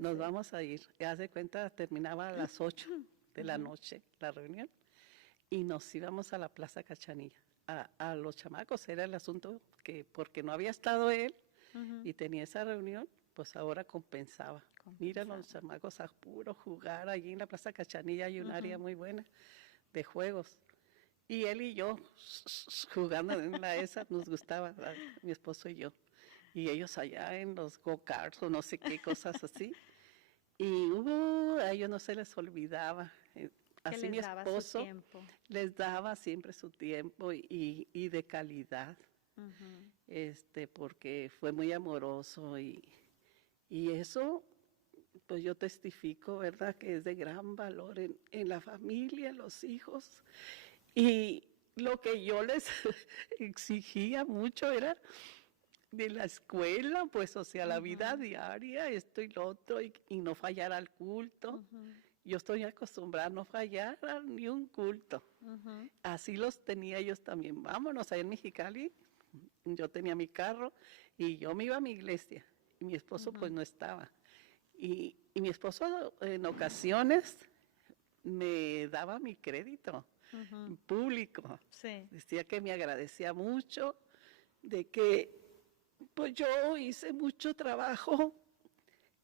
Nos vamos a ir. Haz de cuenta, terminaba a las 8 de la noche la reunión y nos íbamos a la Plaza Cachanilla. A los chamacos era el asunto que porque no había estado él y tenía esa reunión, pues ahora compensaba. Mira, los chamacos a puro jugar allí en la Plaza Cachanilla, hay un área muy buena de juegos. Y él y yo jugando en esa, nos gustaba, mi esposo y yo. Y ellos allá en los go-karts o no sé qué cosas así. Y a ellos no se les olvidaba. Así mi esposo les daba siempre su tiempo y de calidad. Porque fue muy amoroso y eso, pues yo testifico, ¿verdad? Que es de gran valor en la familia, en los hijos. Y lo que yo les exigía mucho era de la escuela, pues, o sea, la vida diaria, esto y lo otro, y no fallar al culto. Yo estoy acostumbrada a no fallar a ni un culto. Así los tenía ellos también. Vámonos, ahí en Mexicali, yo tenía mi carro y yo me iba a mi iglesia. Y mi esposo pues no estaba. Y mi esposo en ocasiones me daba mi crédito público. Sí. Decía que me agradecía mucho de que Pues yo hice mucho trabajo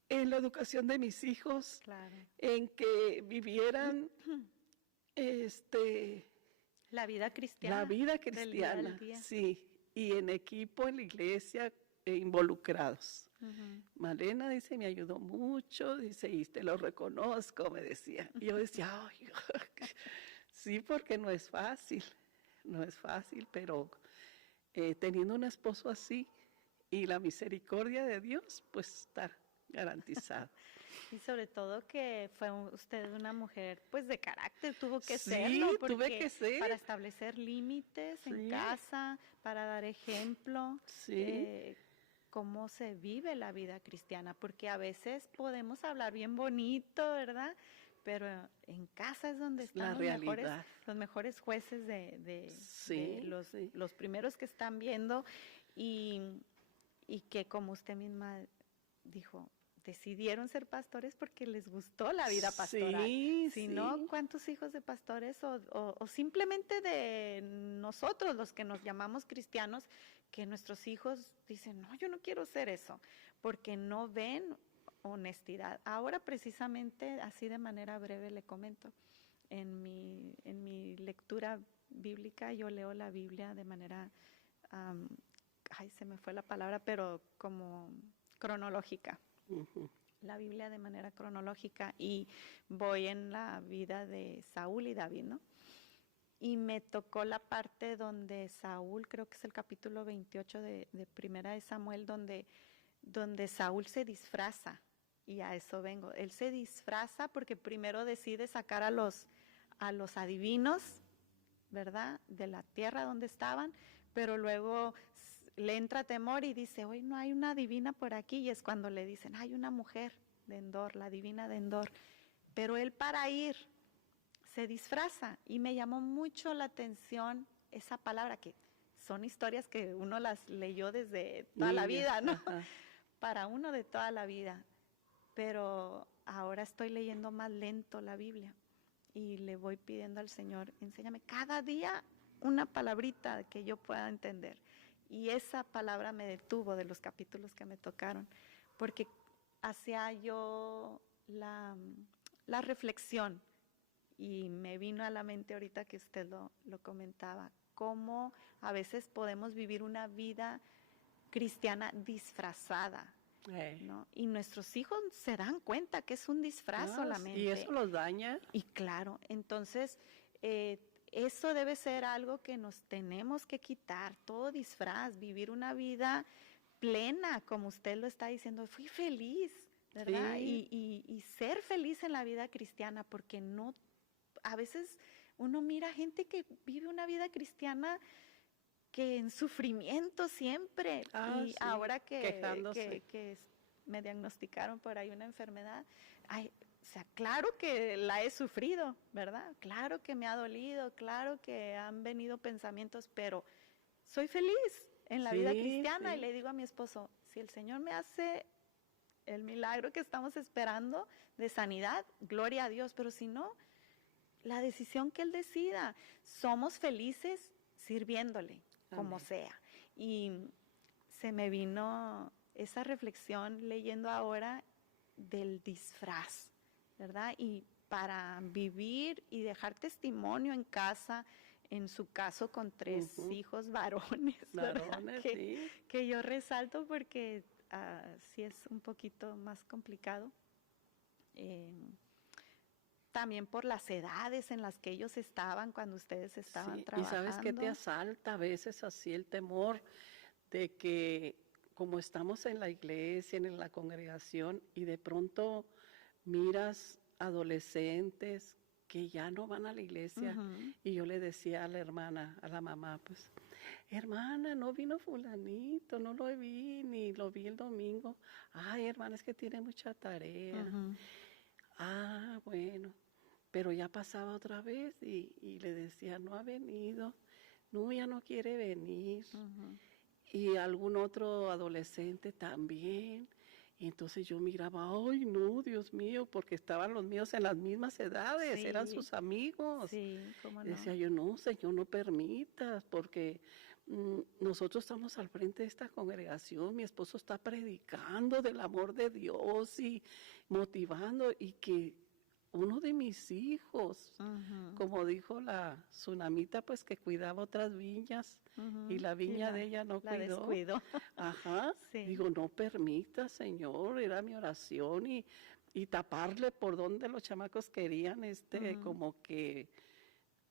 en la educación de mis hijos, Claro. en que vivieran La vida cristiana. la vida del día al cristiana, día. sí, y en equipo en la iglesia involucrados. Ujú. Malena dice, me ayudó mucho, dice, y te lo reconozco, me decía. Y yo decía, ay, sí, porque no es fácil, pero teniendo un esposo así y la misericordia de Dios, pues está garantizado. Y sobre todo que fue usted una mujer pues de carácter, tuvo que Sí, serlo, tuve porque que ser. para establecer límites en Sí. casa, para dar ejemplo, Sí. cómo se vive la vida cristiana, porque a veces podemos hablar bien bonito, ¿verdad? Pero en casa es donde La están realidad. los mejores jueces de Sí, sí. los primeros que están viendo y que como usted misma dijo, decidieron ser pastores porque les gustó la vida pastoral. Sí, Si sí. no, ¿cuántos hijos de pastores o simplemente de nosotros, los que nos llamamos cristianos, que nuestros hijos dicen, no, yo no quiero ser eso, porque no ven honestidad? Ahora precisamente, así de manera breve le comento, en mi lectura bíblica, yo leo la Biblia de manera, ay, se me fue la palabra, pero como cronológica. Uh-huh. La Biblia de manera cronológica y voy en la vida de Saúl y David, ¿no? Y me tocó la parte donde Saúl, creo que es el capítulo 28 de Primera de Samuel, donde Saúl se disfraza, y a eso vengo. Él se disfraza porque primero decide sacar a los adivinos, ¿verdad? De la tierra donde estaban, pero luego le entra temor y dice, hoy no hay una divina por aquí, y es cuando le dicen, hay una mujer de Endor, la divina de Endor, pero él para ir se disfraza, y me llamó mucho la atención esa palabra, que son historias que uno las leyó desde toda la vida, ¿no? Ajá. Para uno de toda la vida, pero ahora estoy leyendo más lento la Biblia y le voy pidiendo al Señor, enséñame cada día una palabrita que yo pueda entender. Y esa palabra me detuvo de los capítulos que me tocaron, porque hacía yo la reflexión, y me vino a la mente ahorita que usted lo comentaba, cómo a veces podemos vivir una vida cristiana disfrazada, ¿no? Y nuestros hijos se dan cuenta que es un disfraz solamente. Y eso los daña. Y claro, entonces eso debe ser algo que nos tenemos que quitar, todo disfraz, vivir una vida plena, como usted lo está diciendo. Fui feliz, ¿verdad? Sí. Y ser feliz en la vida cristiana, porque no, a veces uno mira gente que vive una vida cristiana que en sufrimiento siempre, y sí, ahora que me diagnosticaron por ahí una enfermedad, ay, o sea, claro que la he sufrido, ¿verdad? Claro que me ha dolido, claro que han venido pensamientos, pero soy feliz en la vida cristiana, y le digo a mi esposo, si el Señor me hace el milagro que estamos esperando de sanidad, gloria a Dios, pero si no, la decisión que Él decida, somos felices sirviéndole, como sea. Y se me vino esa reflexión leyendo ahora del disfraz, ¿verdad? Y para vivir y dejar testimonio en casa, en su caso con 3 hijos varones, que yo resalto porque sí es un poquito más complicado. También por las edades en las que ellos estaban cuando ustedes estaban trabajando. Y sabes que te asalta a veces así el temor de que como estamos en la iglesia, en la congregación, y de pronto miras adolescentes que ya no van a la iglesia, y yo le decía a la hermana, a la mamá, pues, hermana, no vino fulanito, no lo vi, ni lo vi el domingo. Ay, hermana, es que tiene mucha tarea. Ah, bueno. Pero ya pasaba otra vez y le decía, no ha venido, no, ya no quiere venir. Y algún otro adolescente también. Y entonces yo miraba, ay, no, Dios mío, porque estaban los míos en las mismas edades, eran sus amigos. Sí, cómo no. Y decía yo, no, Señor, no permitas, porque nosotros estamos al frente de esta congregación, mi esposo está predicando del amor de Dios y motivando, y que uno de mis hijos, como dijo la tsunamita, pues que cuidaba otras viñas y la viña de ella no la cuidó. Descuidó. Ajá, Sí. digo, no permita, Señor, era mi oración, y taparle por donde los chamacos querían, como que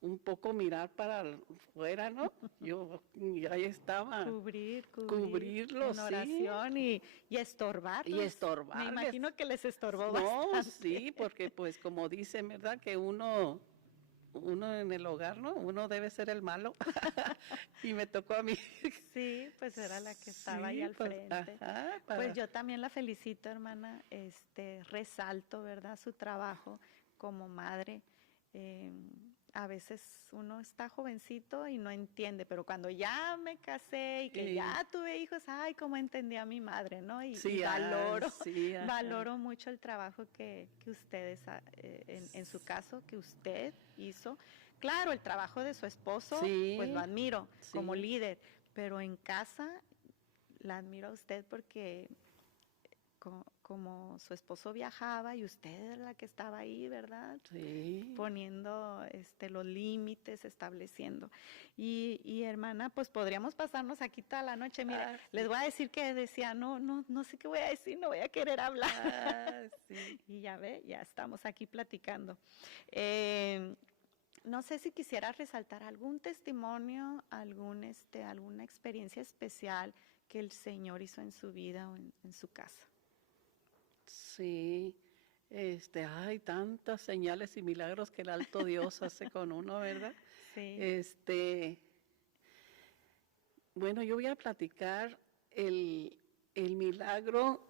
un poco mirar para afuera, ¿no? Yo ahí estaba. Cubrirlo, en oración, sí. Y estorbar. Y estorbar. Me imagino que les estorbó bastante. bastante. Sí, porque pues como dicen, ¿verdad? Que uno en el hogar, ¿no? Uno debe ser el malo. Y me tocó a mí. Sí, pues era la que estaba ahí al frente. Pues yo también la felicito, hermana. Resalto, ¿verdad? Su trabajo como madre. A veces uno está jovencito y no entiende, pero cuando ya me casé y que ya tuve hijos, ay, cómo entendí a mi madre, ¿no? Y valoro mucho el trabajo que ustedes, en su caso, que usted hizo. Claro, el trabajo de su esposo, pues lo admiro como líder, pero en casa la admiro a usted porque como su esposo viajaba y usted era la que estaba ahí, ¿verdad? Sí. Poniendo los límites, estableciendo. Y hermana, pues podríamos pasarnos aquí toda la noche. Mire, les voy a decir que decía, no sé qué voy a decir, no voy a querer hablar. Sí. Y ya ve, ya estamos aquí platicando. No sé si quisiera resaltar algún testimonio, alguna experiencia especial que el Señor hizo en su vida o en su casa. Sí, hay tantas señales y milagros que el alto Dios hace con uno, ¿verdad? Sí. Bueno, yo voy a platicar el milagro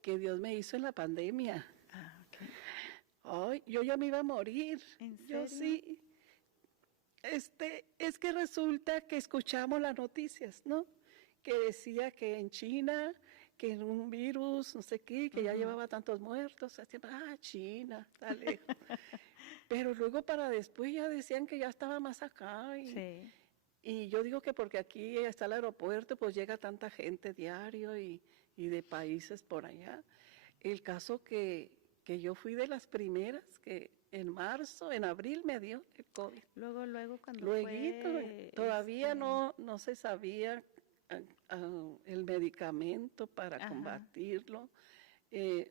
que Dios me hizo en la pandemia. Okay. Ay, yo ya me iba a morir. ¿En serio? Yo sí. Es que resulta que escuchamos las noticias, ¿no? Que decía que en China, que en un virus, no sé qué, que ya llevaba tantos muertos, China, está lejos. Pero luego para después ya decían que ya estaba más acá. Y yo digo que porque aquí está el aeropuerto, pues llega tanta gente diario y de países por allá. El caso que yo fui de las primeras que en abril me dio el COVID. Luego cuando fue... Todavía no se sabía el medicamento para combatirlo.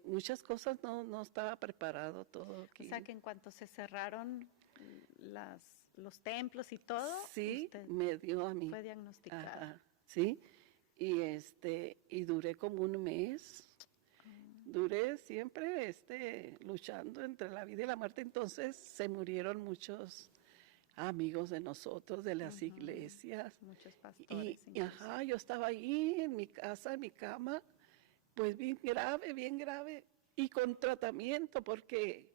Muchas cosas no estaba preparado todo aquí. O sea que en cuanto se cerraron los templos y todo, sí, me dio a mí. Fue diagnosticado. Sí, y duré como un mes. Duré siempre luchando entre la vida y la muerte. Entonces se murieron muchos amigos de nosotros, de las iglesias. Muchos pastores. Yo estaba ahí en mi casa, en mi cama, pues bien grave, y con tratamiento, porque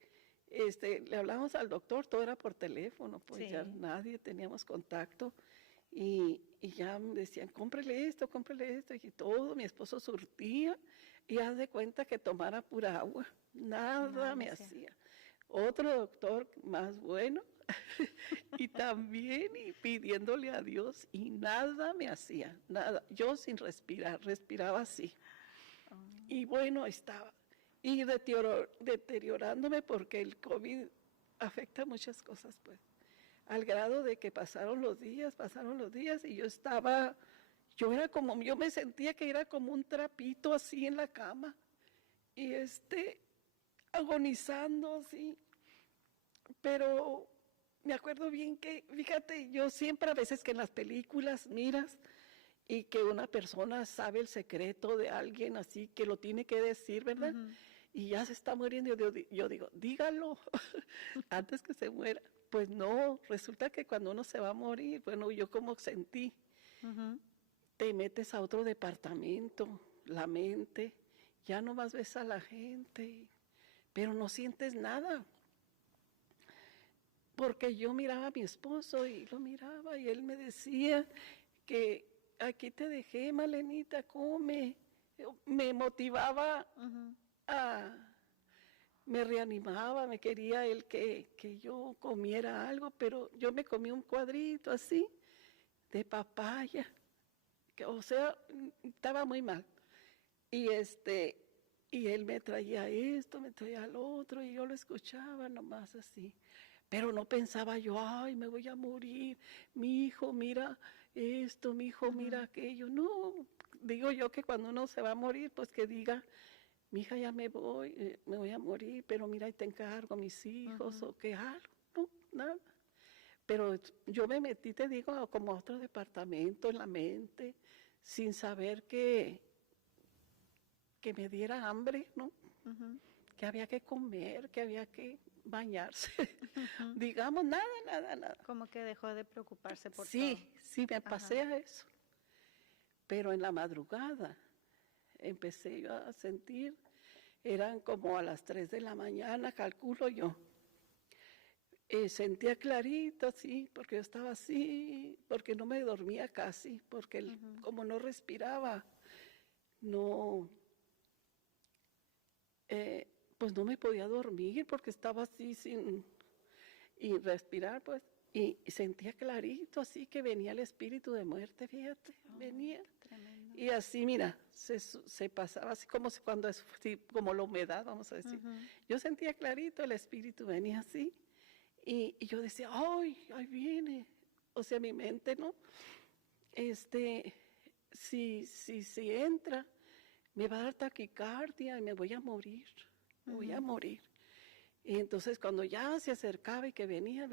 le hablamos al doctor, todo era por teléfono, pues ya nadie teníamos contacto, y ya me decían, cómprele esto, y todo, mi esposo surtía, y haz de cuenta que tomara pura agua, nada me hacía. Otro doctor más bueno, y también pidiéndole a Dios, y nada me hacía, nada, yo sin respirar, respiraba así. Y bueno, estaba deteriorándome porque el COVID afecta muchas cosas, pues, al grado de que pasaron los días y yo me sentía que era como un trapito así en la cama y agonizando así, pero me acuerdo bien que, fíjate, yo siempre a veces que en las películas miras y que una persona sabe el secreto de alguien así, que lo tiene que decir, ¿verdad? Y ya se está muriendo, yo digo, dígalo antes que se muera. Pues no, resulta que cuando uno se va a morir, bueno, yo como sentí, te metes a otro departamento, la mente, ya no más ves a la gente, pero no sientes nada. Porque yo miraba a mi esposo y lo miraba y él me decía que aquí te dejé, Malenita, come. Me motivaba me reanimaba, me quería él que yo comiera algo, pero yo me comí un cuadrito así, de papaya, que, o sea, estaba muy mal. Y él me traía esto, me traía lo otro, y yo lo escuchaba nomás así. Pero no pensaba yo, ay, me voy a morir, mi hijo mira esto, mi hijo mira aquello. No, digo yo que cuando uno se va a morir, pues que diga, mi hija ya me voy a morir, pero mira, y te encargo mis hijos, o que algo, no, nada. Pero yo me metí, te digo, como a otro departamento en la mente, sin saber que me diera hambre, ¿no? Que había que comer, que había que bañarse. Digamos, nada. Como que dejó de preocuparse por todo. Sí, me pasé a eso. Pero en la madrugada empecé yo a sentir, eran como a las 3 de la mañana, calculo yo. Sentía clarito, sí, porque yo estaba así, porque no me dormía casi, porque como no respiraba, no, pues no me podía dormir porque estaba así sin y respirar, pues, y sentía clarito, así que venía el espíritu de muerte, fíjate, venía. Tremendo. Y así, mira, se pasaba así como cuando es como la humedad, vamos a decir. Yo sentía clarito, el espíritu venía así. Y yo decía, ¡ay, ahí viene! O sea, mi mente, ¿no? Si entra, me va a dar taquicardia y me voy a morir, me voy a morir. Y entonces cuando ya se acercaba y que venía,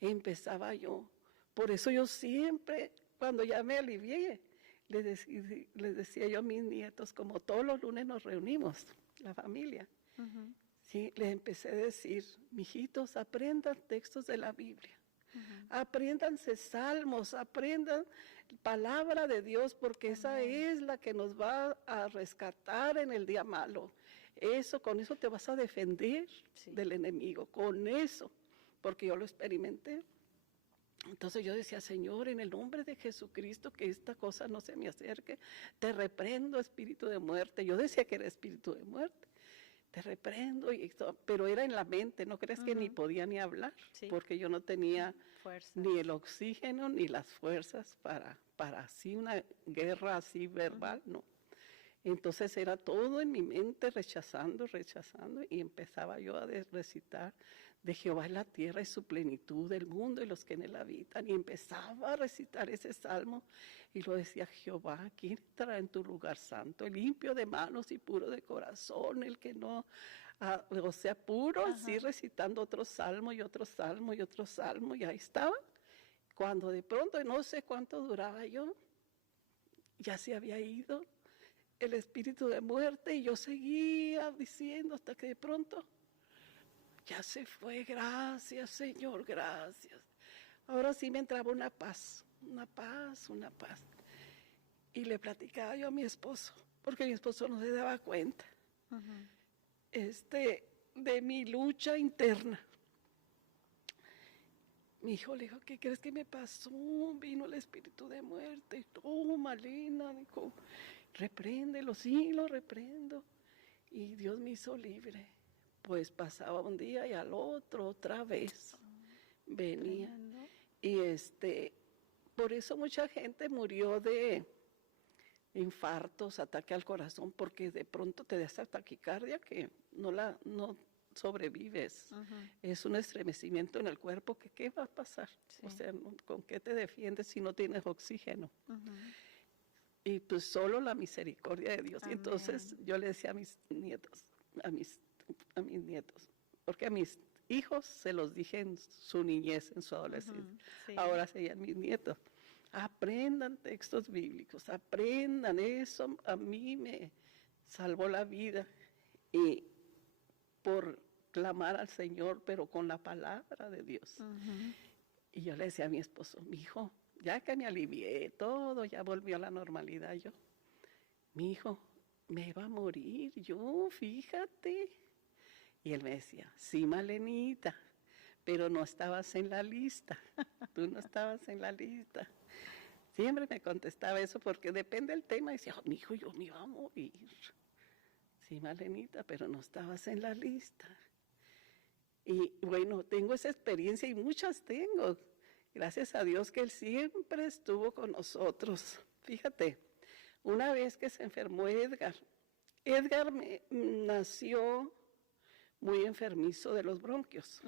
empezaba yo. Por eso yo siempre, cuando ya me alivié, les decía yo a mis nietos, como todos los lunes nos reunimos, la familia, sí, les empecé a decir, mijitos, aprendan textos de la Biblia, apréndanse salmos, aprendan palabra de Dios, porque esa es la que nos va a rescatar en el día malo. Con eso te vas a defender del enemigo, con eso, porque yo lo experimenté. Entonces yo decía, Señor, en el nombre de Jesucristo, que esta cosa no se me acerque, te reprendo, espíritu de muerte. Yo decía que era espíritu de muerte. Te reprendo, pero era en la mente, no crees que ni podía ni hablar, porque yo no tenía ni el oxígeno ni las fuerzas para así una guerra así verbal, no. Entonces era todo en mi mente rechazando, y empezaba yo a recitar, de Jehová es la tierra y su plenitud, el mundo y los que en él habitan, y empezaba a recitar ese salmo, y lo decía, Jehová, ¿quién estará en tu lugar santo? El limpio de manos y puro de corazón, el que no, o sea, puro, así recitando otro salmo y otro salmo y otro salmo, y ahí estaba. Cuando de pronto, no sé cuánto duraba yo, ya se había ido el espíritu de muerte, y yo seguía diciendo hasta que de pronto ya se fue. Gracias, Señor, gracias. Ahora sí me entraba una paz. Y le platicaba yo a mi esposo, porque mi esposo no se daba cuenta de mi lucha interna. Mi hijo le dijo, ¿qué crees que me pasó? Vino el espíritu de muerte. Toma, Lina, dijo, repréndelo. Sí, lo reprendo. Y Dios me hizo libre. Pues pasaba un día y al otro otra vez venía. Tremendo. Y por eso mucha gente murió de infartos, ataque al corazón, porque de pronto te da esa taquicardia que no sobrevives. Es un estremecimiento en el cuerpo que ¿qué va a pasar? Sí. O sea, ¿con qué te defiendes si no tienes oxígeno? Y pues solo la misericordia de Dios. Y entonces yo le decía a mis nietos, a mis nietos, porque a mis hijos se los dije en su niñez, en su adolescencia. Sí. Ahora serían mis nietos. Aprendan textos bíblicos, aprendan eso. A mí me salvó la vida. Y por clamar al Señor, pero con la palabra de Dios. Y yo le decía a mi esposo, mi hijo, ya que me alivié todo, ya volvió a la normalidad yo. Mi hijo, me iba a morir yo, fíjate. Y él me decía, sí, Malenita, pero no estabas en la lista. Tú no estabas en la lista. Siempre me contestaba eso porque depende del tema. Y decía, mi hijo, yo me iba a morir. Sí, Malenita, pero no estabas en la lista. Y bueno, tengo esa experiencia y muchas tengo. Gracias a Dios que Él siempre estuvo con nosotros. Fíjate, una vez que se enfermó Edgar nació muy enfermizo de los bronquios.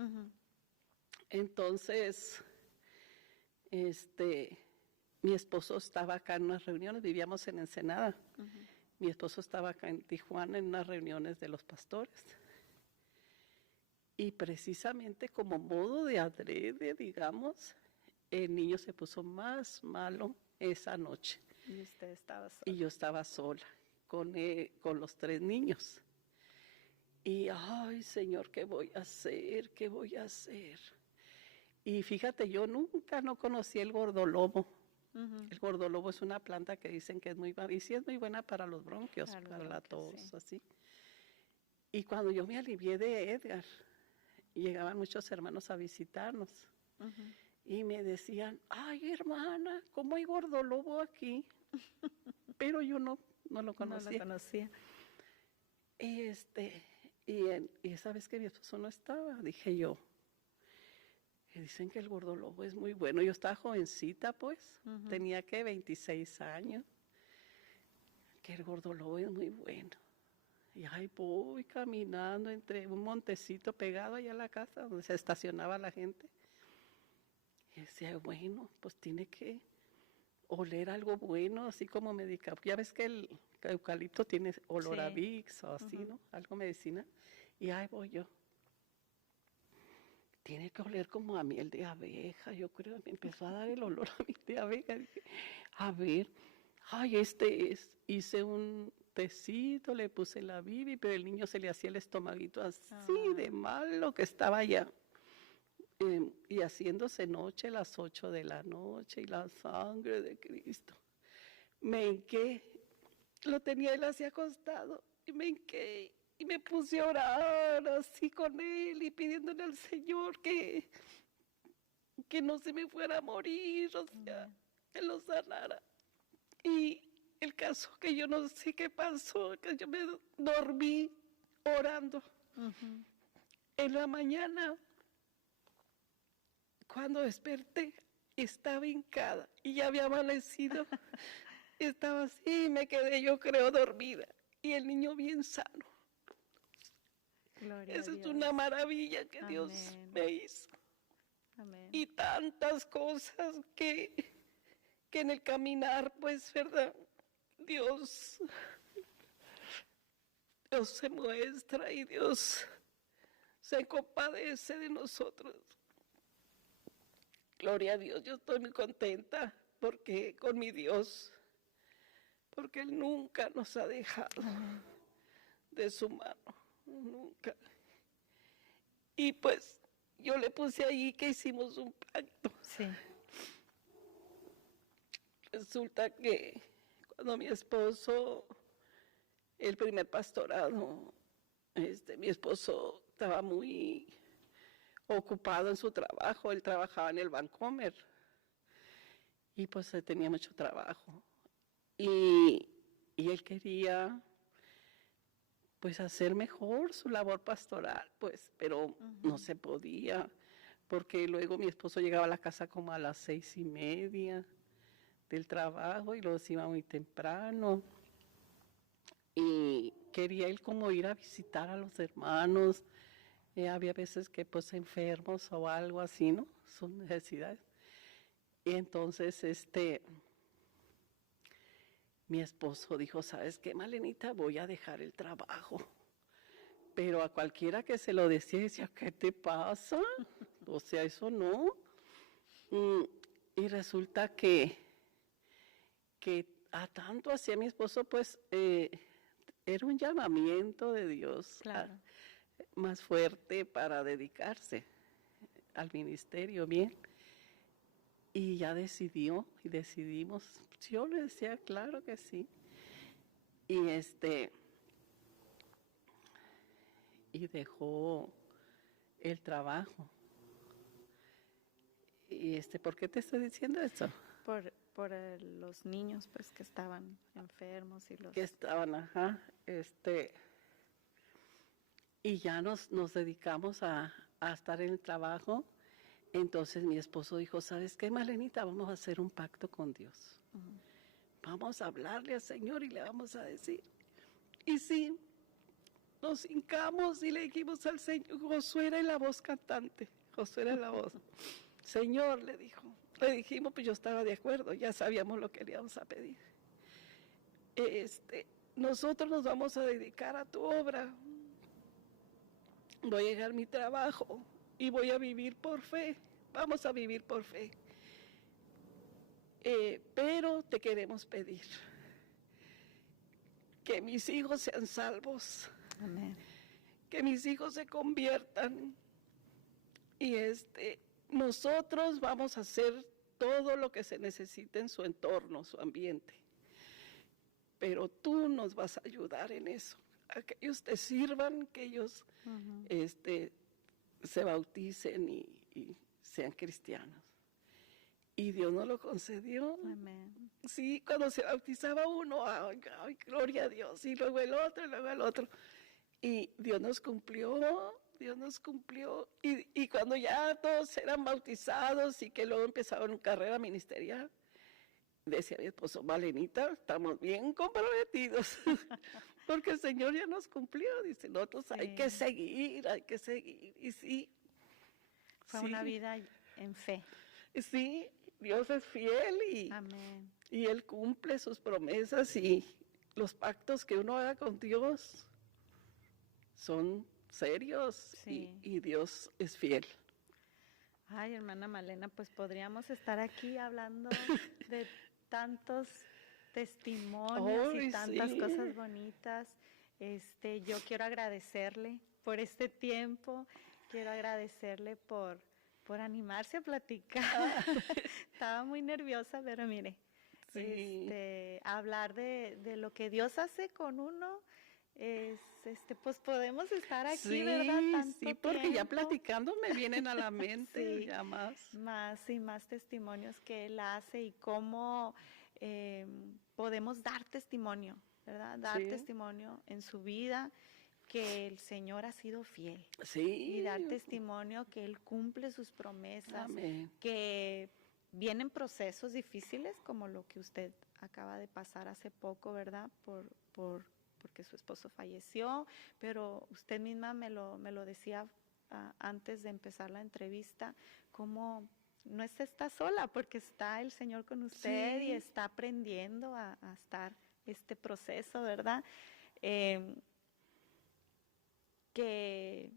Entonces, mi esposo estaba acá en unas reuniones, vivíamos en Ensenada. Mi esposo estaba acá en Tijuana en unas reuniones de los pastores. Y precisamente como modo de adrede, digamos, el niño se puso más malo esa noche. Y usted estaba sola. Y yo estaba sola con los 3 niños. Y, ay, Señor, ¿qué voy a hacer? ¿Qué voy a hacer? Y fíjate, yo nunca no conocí el gordolobo. El gordolobo es una planta que dicen que es muy buena, y sí es muy buena para los bronquios, para la tos, sí. Así. Y cuando yo me alivié de Edgar, llegaban muchos hermanos a visitarnos. Y me decían, ay, hermana, ¿cómo hay gordolobo aquí? Pero yo no lo conocía. No lo conocía. Y esa vez que mi esposo no estaba, dije yo, dicen que el gordolobo es muy bueno. Yo estaba jovencita, pues, tenía que 26 años, que el gordolobo es muy bueno. Y ahí voy caminando entre un montecito pegado allá a la casa donde se estacionaba la gente. Y decía, bueno, pues tiene que oler algo bueno, así como medicamento. Ya ves que el eucalipto tiene olor a Vicks o así, ¿no? Algo medicina. Y ahí voy yo. Tiene que oler como a miel de abeja, yo creo. Me empezó a dar el olor a miel de abeja. Dije, a ver, ay, es. Hice un tecito, le puse la bibi, pero el niño se le hacía el estomaguito así de malo que estaba allá. Y haciéndose noche, las 8 de la noche, y la sangre de Cristo. Me hinqué, lo tenía él así acostado, y me hinqué, y me puse a orar así con él, y pidiéndole al Señor que no se me fuera a morir, o sea, que lo sanara. Y el caso que yo no sé qué pasó, que yo me dormí orando. En la mañana, cuando desperté, estaba hincada y ya había amanecido. Estaba así y me quedé, yo creo, dormida. Y el niño bien sano. Gloria Esa a es Dios. una maravilla que Amén. Dios me hizo. Amén. Y tantas cosas que en el caminar, pues, ¿verdad? Dios se muestra y Dios se compadece de nosotros. Gloria a Dios, yo estoy muy contenta porque con mi Dios, porque Él nunca nos ha dejado de su mano, nunca. Y pues yo le puse ahí que hicimos un pacto. Sí. Resulta que cuando mi esposo, el primer pastorado, mi esposo estaba muy ocupado en su trabajo, él trabajaba en el Vancomer y pues tenía mucho trabajo y él quería pues hacer mejor su labor pastoral, pues, pero no se podía porque luego mi esposo llegaba a la casa como a las 6:30 del trabajo y luego se iba muy temprano y quería él como ir a visitar a los hermanos. Había veces que pues enfermos o algo así, ¿no? Sus necesidades. Y entonces mi esposo dijo, ¿sabes qué, Malenita? Voy a dejar el trabajo. Pero a cualquiera que se lo decía, ¿qué te pasa? O sea, eso no. Y resulta que a tanto hacía mi esposo, pues, era un llamamiento de Dios. Claro. Más fuerte para dedicarse al ministerio, bien. Y ya decidió, y decidimos. Yo le decía, claro que sí. Y y dejó el trabajo. Y ¿por qué te estoy diciendo eso? Por los niños, pues, que estaban enfermos y los... Que estaban, y ya nos dedicamos a estar en el trabajo Entonces mi esposo dijo, ¿sabes qué, Malenita? Vamos a hacer un pacto con Dios. Vamos a hablarle al Señor y le vamos a decir. Y sí, nos hincamos y le dijimos al Señor, Josué era la voz cantante, Josué era la voz. Señor, le dijo, le dijimos, pues yo estaba de acuerdo, ya sabíamos lo que le íbamos a pedir. Nosotros nos vamos a dedicar a tu obra. Voy a dejar mi trabajo y voy a vivir por fe. Vamos a vivir por fe. Pero te queremos pedir que mis hijos sean salvos. Amén. Que mis hijos se conviertan. Y nosotros vamos a hacer todo lo que se necesite en su entorno, su ambiente. Pero tú nos vas a ayudar en eso. A que ellos te sirvan, que ellos se bauticen y sean cristianos. Y Dios nos lo concedió. Amén. Sí, cuando se bautizaba uno, ay, gloria a Dios, y luego el otro. Y Dios nos cumplió. Y cuando ya todos eran bautizados y que luego empezaban una carrera ministerial, decía mi esposo, Malenita, estamos bien comprometidos, porque el Señor ya nos cumplió. Dice, nosotros Sí. hay que seguir. Y sí. Fue sí, una vida en fe. Sí, Dios es fiel Amén. y Él cumple sus promesas y los pactos que uno haga con Dios son serios Sí. y Dios es fiel. Ay, hermana Malena, pues podríamos estar aquí hablando de tantos testimonios y tantas sí. cosas bonitas. Yo quiero agradecerle por este tiempo, quiero agradecerle por animarse a platicar. Estaba muy nerviosa, pero mire, Sí. hablar de lo que Dios hace con uno, pues podemos estar aquí, Sí, ¿verdad? Tanto sí, porque ya tiempo. platicando me vienen a la mente Sí. ya más. Más y más testimonios que Él hace y cómo podemos dar testimonio, ¿verdad? Dar Sí. testimonio en su vida que el Señor ha sido fiel. Sí. Y dar testimonio que Él cumple sus promesas, Amén. que vienen procesos difíciles como lo que usted acaba de pasar hace poco, ¿verdad? Porque su esposo falleció, pero usted misma me lo decía antes de empezar la entrevista, cómo no está sola, porque está el Señor con usted Sí. y está aprendiendo a estar este proceso, ¿verdad? Que,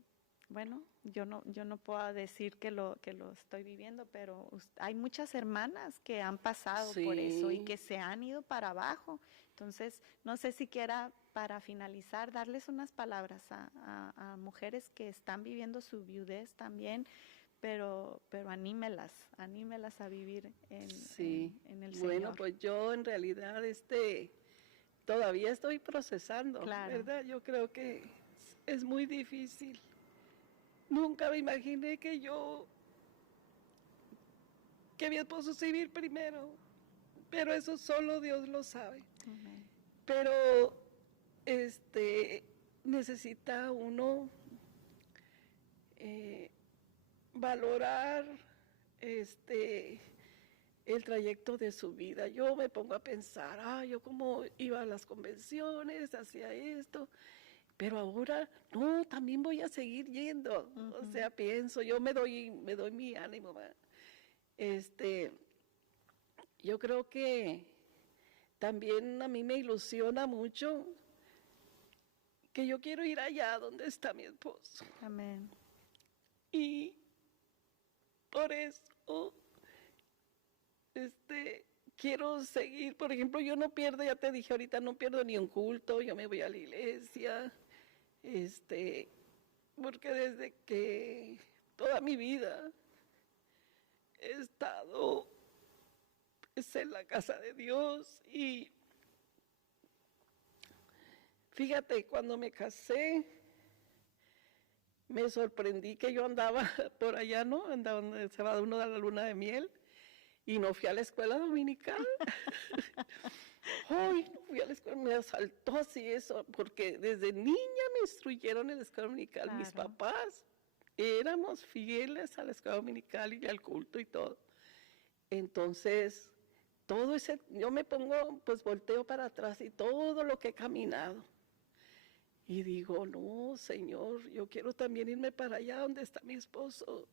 bueno, yo no puedo decir que lo estoy viviendo, pero hay muchas hermanas que han pasado por eso y Sí. que se han ido para abajo. Entonces, no sé si quiera, para finalizar, darles unas palabras a mujeres que están viviendo su viudez también, pero anímelas a vivir Sí. en el Bueno, Señor. pues yo en realidad todavía estoy procesando, Claro. ¿verdad? Yo creo que es muy difícil. Nunca me imaginé que mi esposo se iba a ir primero, pero eso solo Dios lo sabe. Amén. Pero necesita uno valorar el trayecto de su vida. Yo me pongo a pensar, yo como iba a las convenciones, hacía esto, pero ahora no, también voy a seguir yendo. O sea, pienso, yo me doy mi ánimo. Yo creo que también a mí me ilusiona mucho que yo quiero ir allá donde está mi esposo. Amén. Y por eso quiero seguir. Por ejemplo, yo no pierdo, ya te dije ahorita, no pierdo ni un culto, yo me voy a la iglesia, porque desde que toda mi vida he estado en la casa de Dios. Y fíjate, cuando me casé, me sorprendí que yo andaba por allá, ¿no? Andaba donde se va uno a la luna de miel y no fui a la escuela dominical. Ay, no fui a la escuela, me asaltó así eso, porque desde niña me instruyeron en la escuela dominical, mis Claro. papás. éramos fieles a la escuela dominical y al culto y todo. Entonces, todo ese, yo me pongo, pues volteo para atrás y todo lo que he caminado. Y digo, no, Señor, yo quiero también irme para allá donde está mi esposo.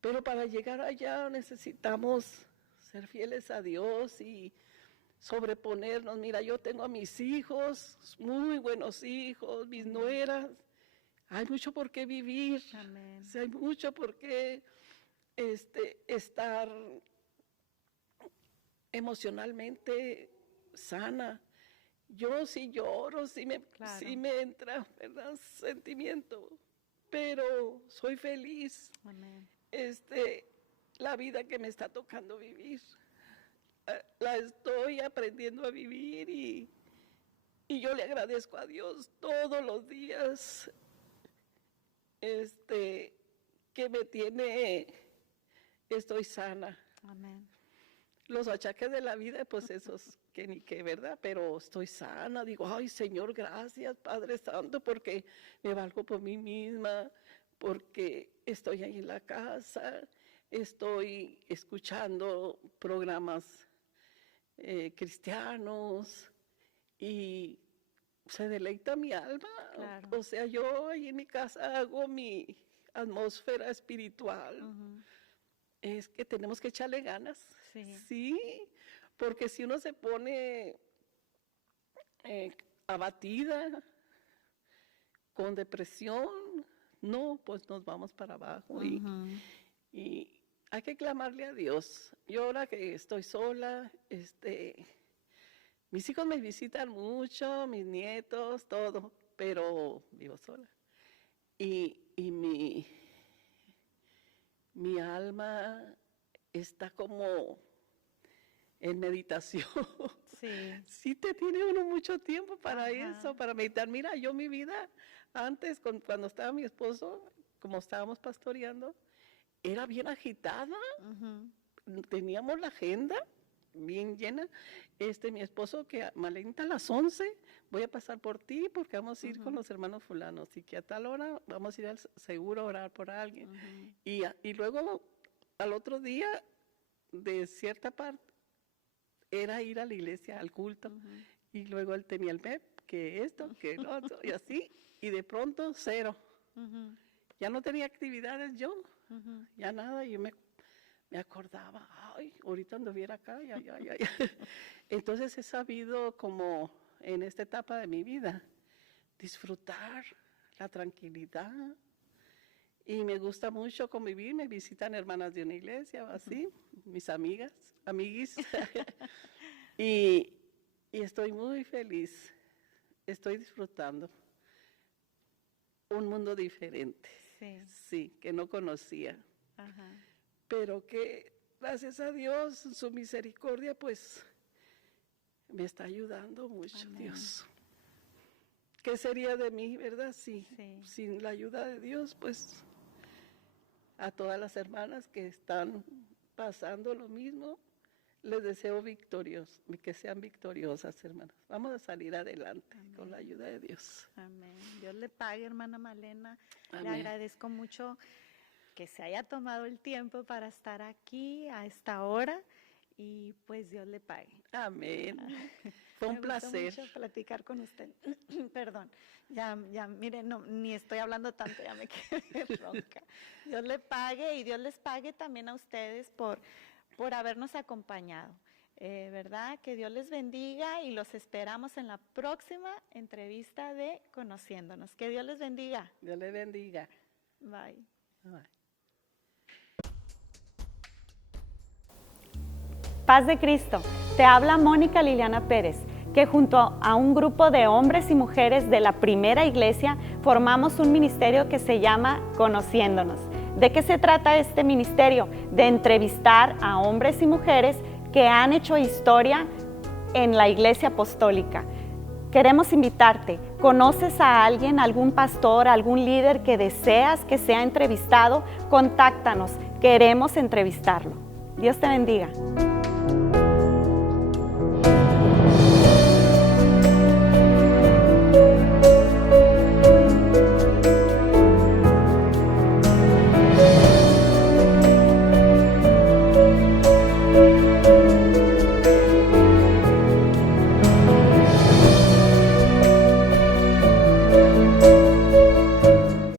Pero para llegar allá necesitamos ser fieles a Dios y sobreponernos. Mira, yo tengo a mis hijos, muy buenos hijos, mis nueras. Hay mucho por qué vivir. Amén. O sea, hay mucho por qué estar emocionalmente sana. Yo sí lloro, sí me entra, ¿verdad? Sentimiento, pero soy feliz. Amén. La vida que me está tocando vivir, la estoy aprendiendo a vivir y yo le agradezco a Dios todos los días, que me tiene, estoy sana. Amén. Los achaques de la vida, pues esos que ni qué, ¿verdad? Pero estoy sana, digo, ay, Señor, gracias, Padre Santo, porque me valgo por mí misma, porque estoy ahí en la casa, estoy escuchando programas cristianos y se deleita mi alma. Claro. O sea, yo ahí en mi casa hago mi atmósfera espiritual. Uh-huh. Es que tenemos que echarle ganas. Sí, porque si uno se pone abatida, con depresión, no, pues nos vamos para abajo. Uh-huh. Y hay que clamarle a Dios. Yo ahora que estoy sola, mis hijos me visitan mucho, mis nietos, todo, pero vivo sola. Y mi alma está como en meditación. Sí te tiene uno mucho tiempo para eso, para meditar. Mira, yo mi vida antes, cuando estaba mi esposo, como estábamos pastoreando, era bien agitada. Uh-huh. Teníamos la agenda bien llena. Mi esposo, que Malenta a las 11, voy a pasar por ti porque vamos a ir con los hermanos fulanos y que a tal hora vamos a ir al seguro a orar por alguien. Y luego al otro día, de cierta parte, era ir a la iglesia, al culto. Y luego él tenía el PEP, que esto, que el otro, y así. Y de pronto, cero. Ya no tenía actividades yo, ya nada. Y yo me acordaba, ay, ahorita anduviera acá, ya. Entonces he sabido, como en esta etapa de mi vida, disfrutar la tranquilidad. Y me gusta mucho convivir, me visitan hermanas de una iglesia, así, mis amiguis. y estoy muy feliz, estoy disfrutando un mundo diferente, sí, que no conocía. Ajá. Pero que gracias a Dios, su misericordia, pues me está ayudando mucho. Amén. Dios. ¿Qué sería de mí, verdad? Sí. Sin la ayuda de Dios, pues a todas las hermanas que están pasando lo mismo, les deseo que sean victoriosas, hermanas. Vamos a salir adelante. Amén. Con la ayuda de Dios. Amén. Dios le pague, hermana Malena. Amén. Le agradezco mucho que se haya tomado el tiempo para estar aquí a esta hora y pues Dios le pague. Amén. Fue un placer. Me gustó mucho platicar con usted. Perdón, ya, miren, no, ni estoy hablando tanto, ya me quedé ronca. Dios le pague y Dios les pague también a ustedes por habernos acompañado. ¿Verdad? Que Dios les bendiga y los esperamos en la próxima entrevista de Conociéndonos. Que Dios les bendiga. Dios les bendiga. Bye. Bye. Paz de Cristo, te habla Mónica Liliana Pérez, que junto a un grupo de hombres y mujeres de la primera iglesia formamos un ministerio que se llama Conociéndonos. ¿De qué se trata este ministerio? De entrevistar a hombres y mujeres que han hecho historia en la iglesia apostólica. Queremos invitarte, ¿conoces a alguien, algún pastor, algún líder que deseas que sea entrevistado? Contáctanos, queremos entrevistarlo. Dios te bendiga.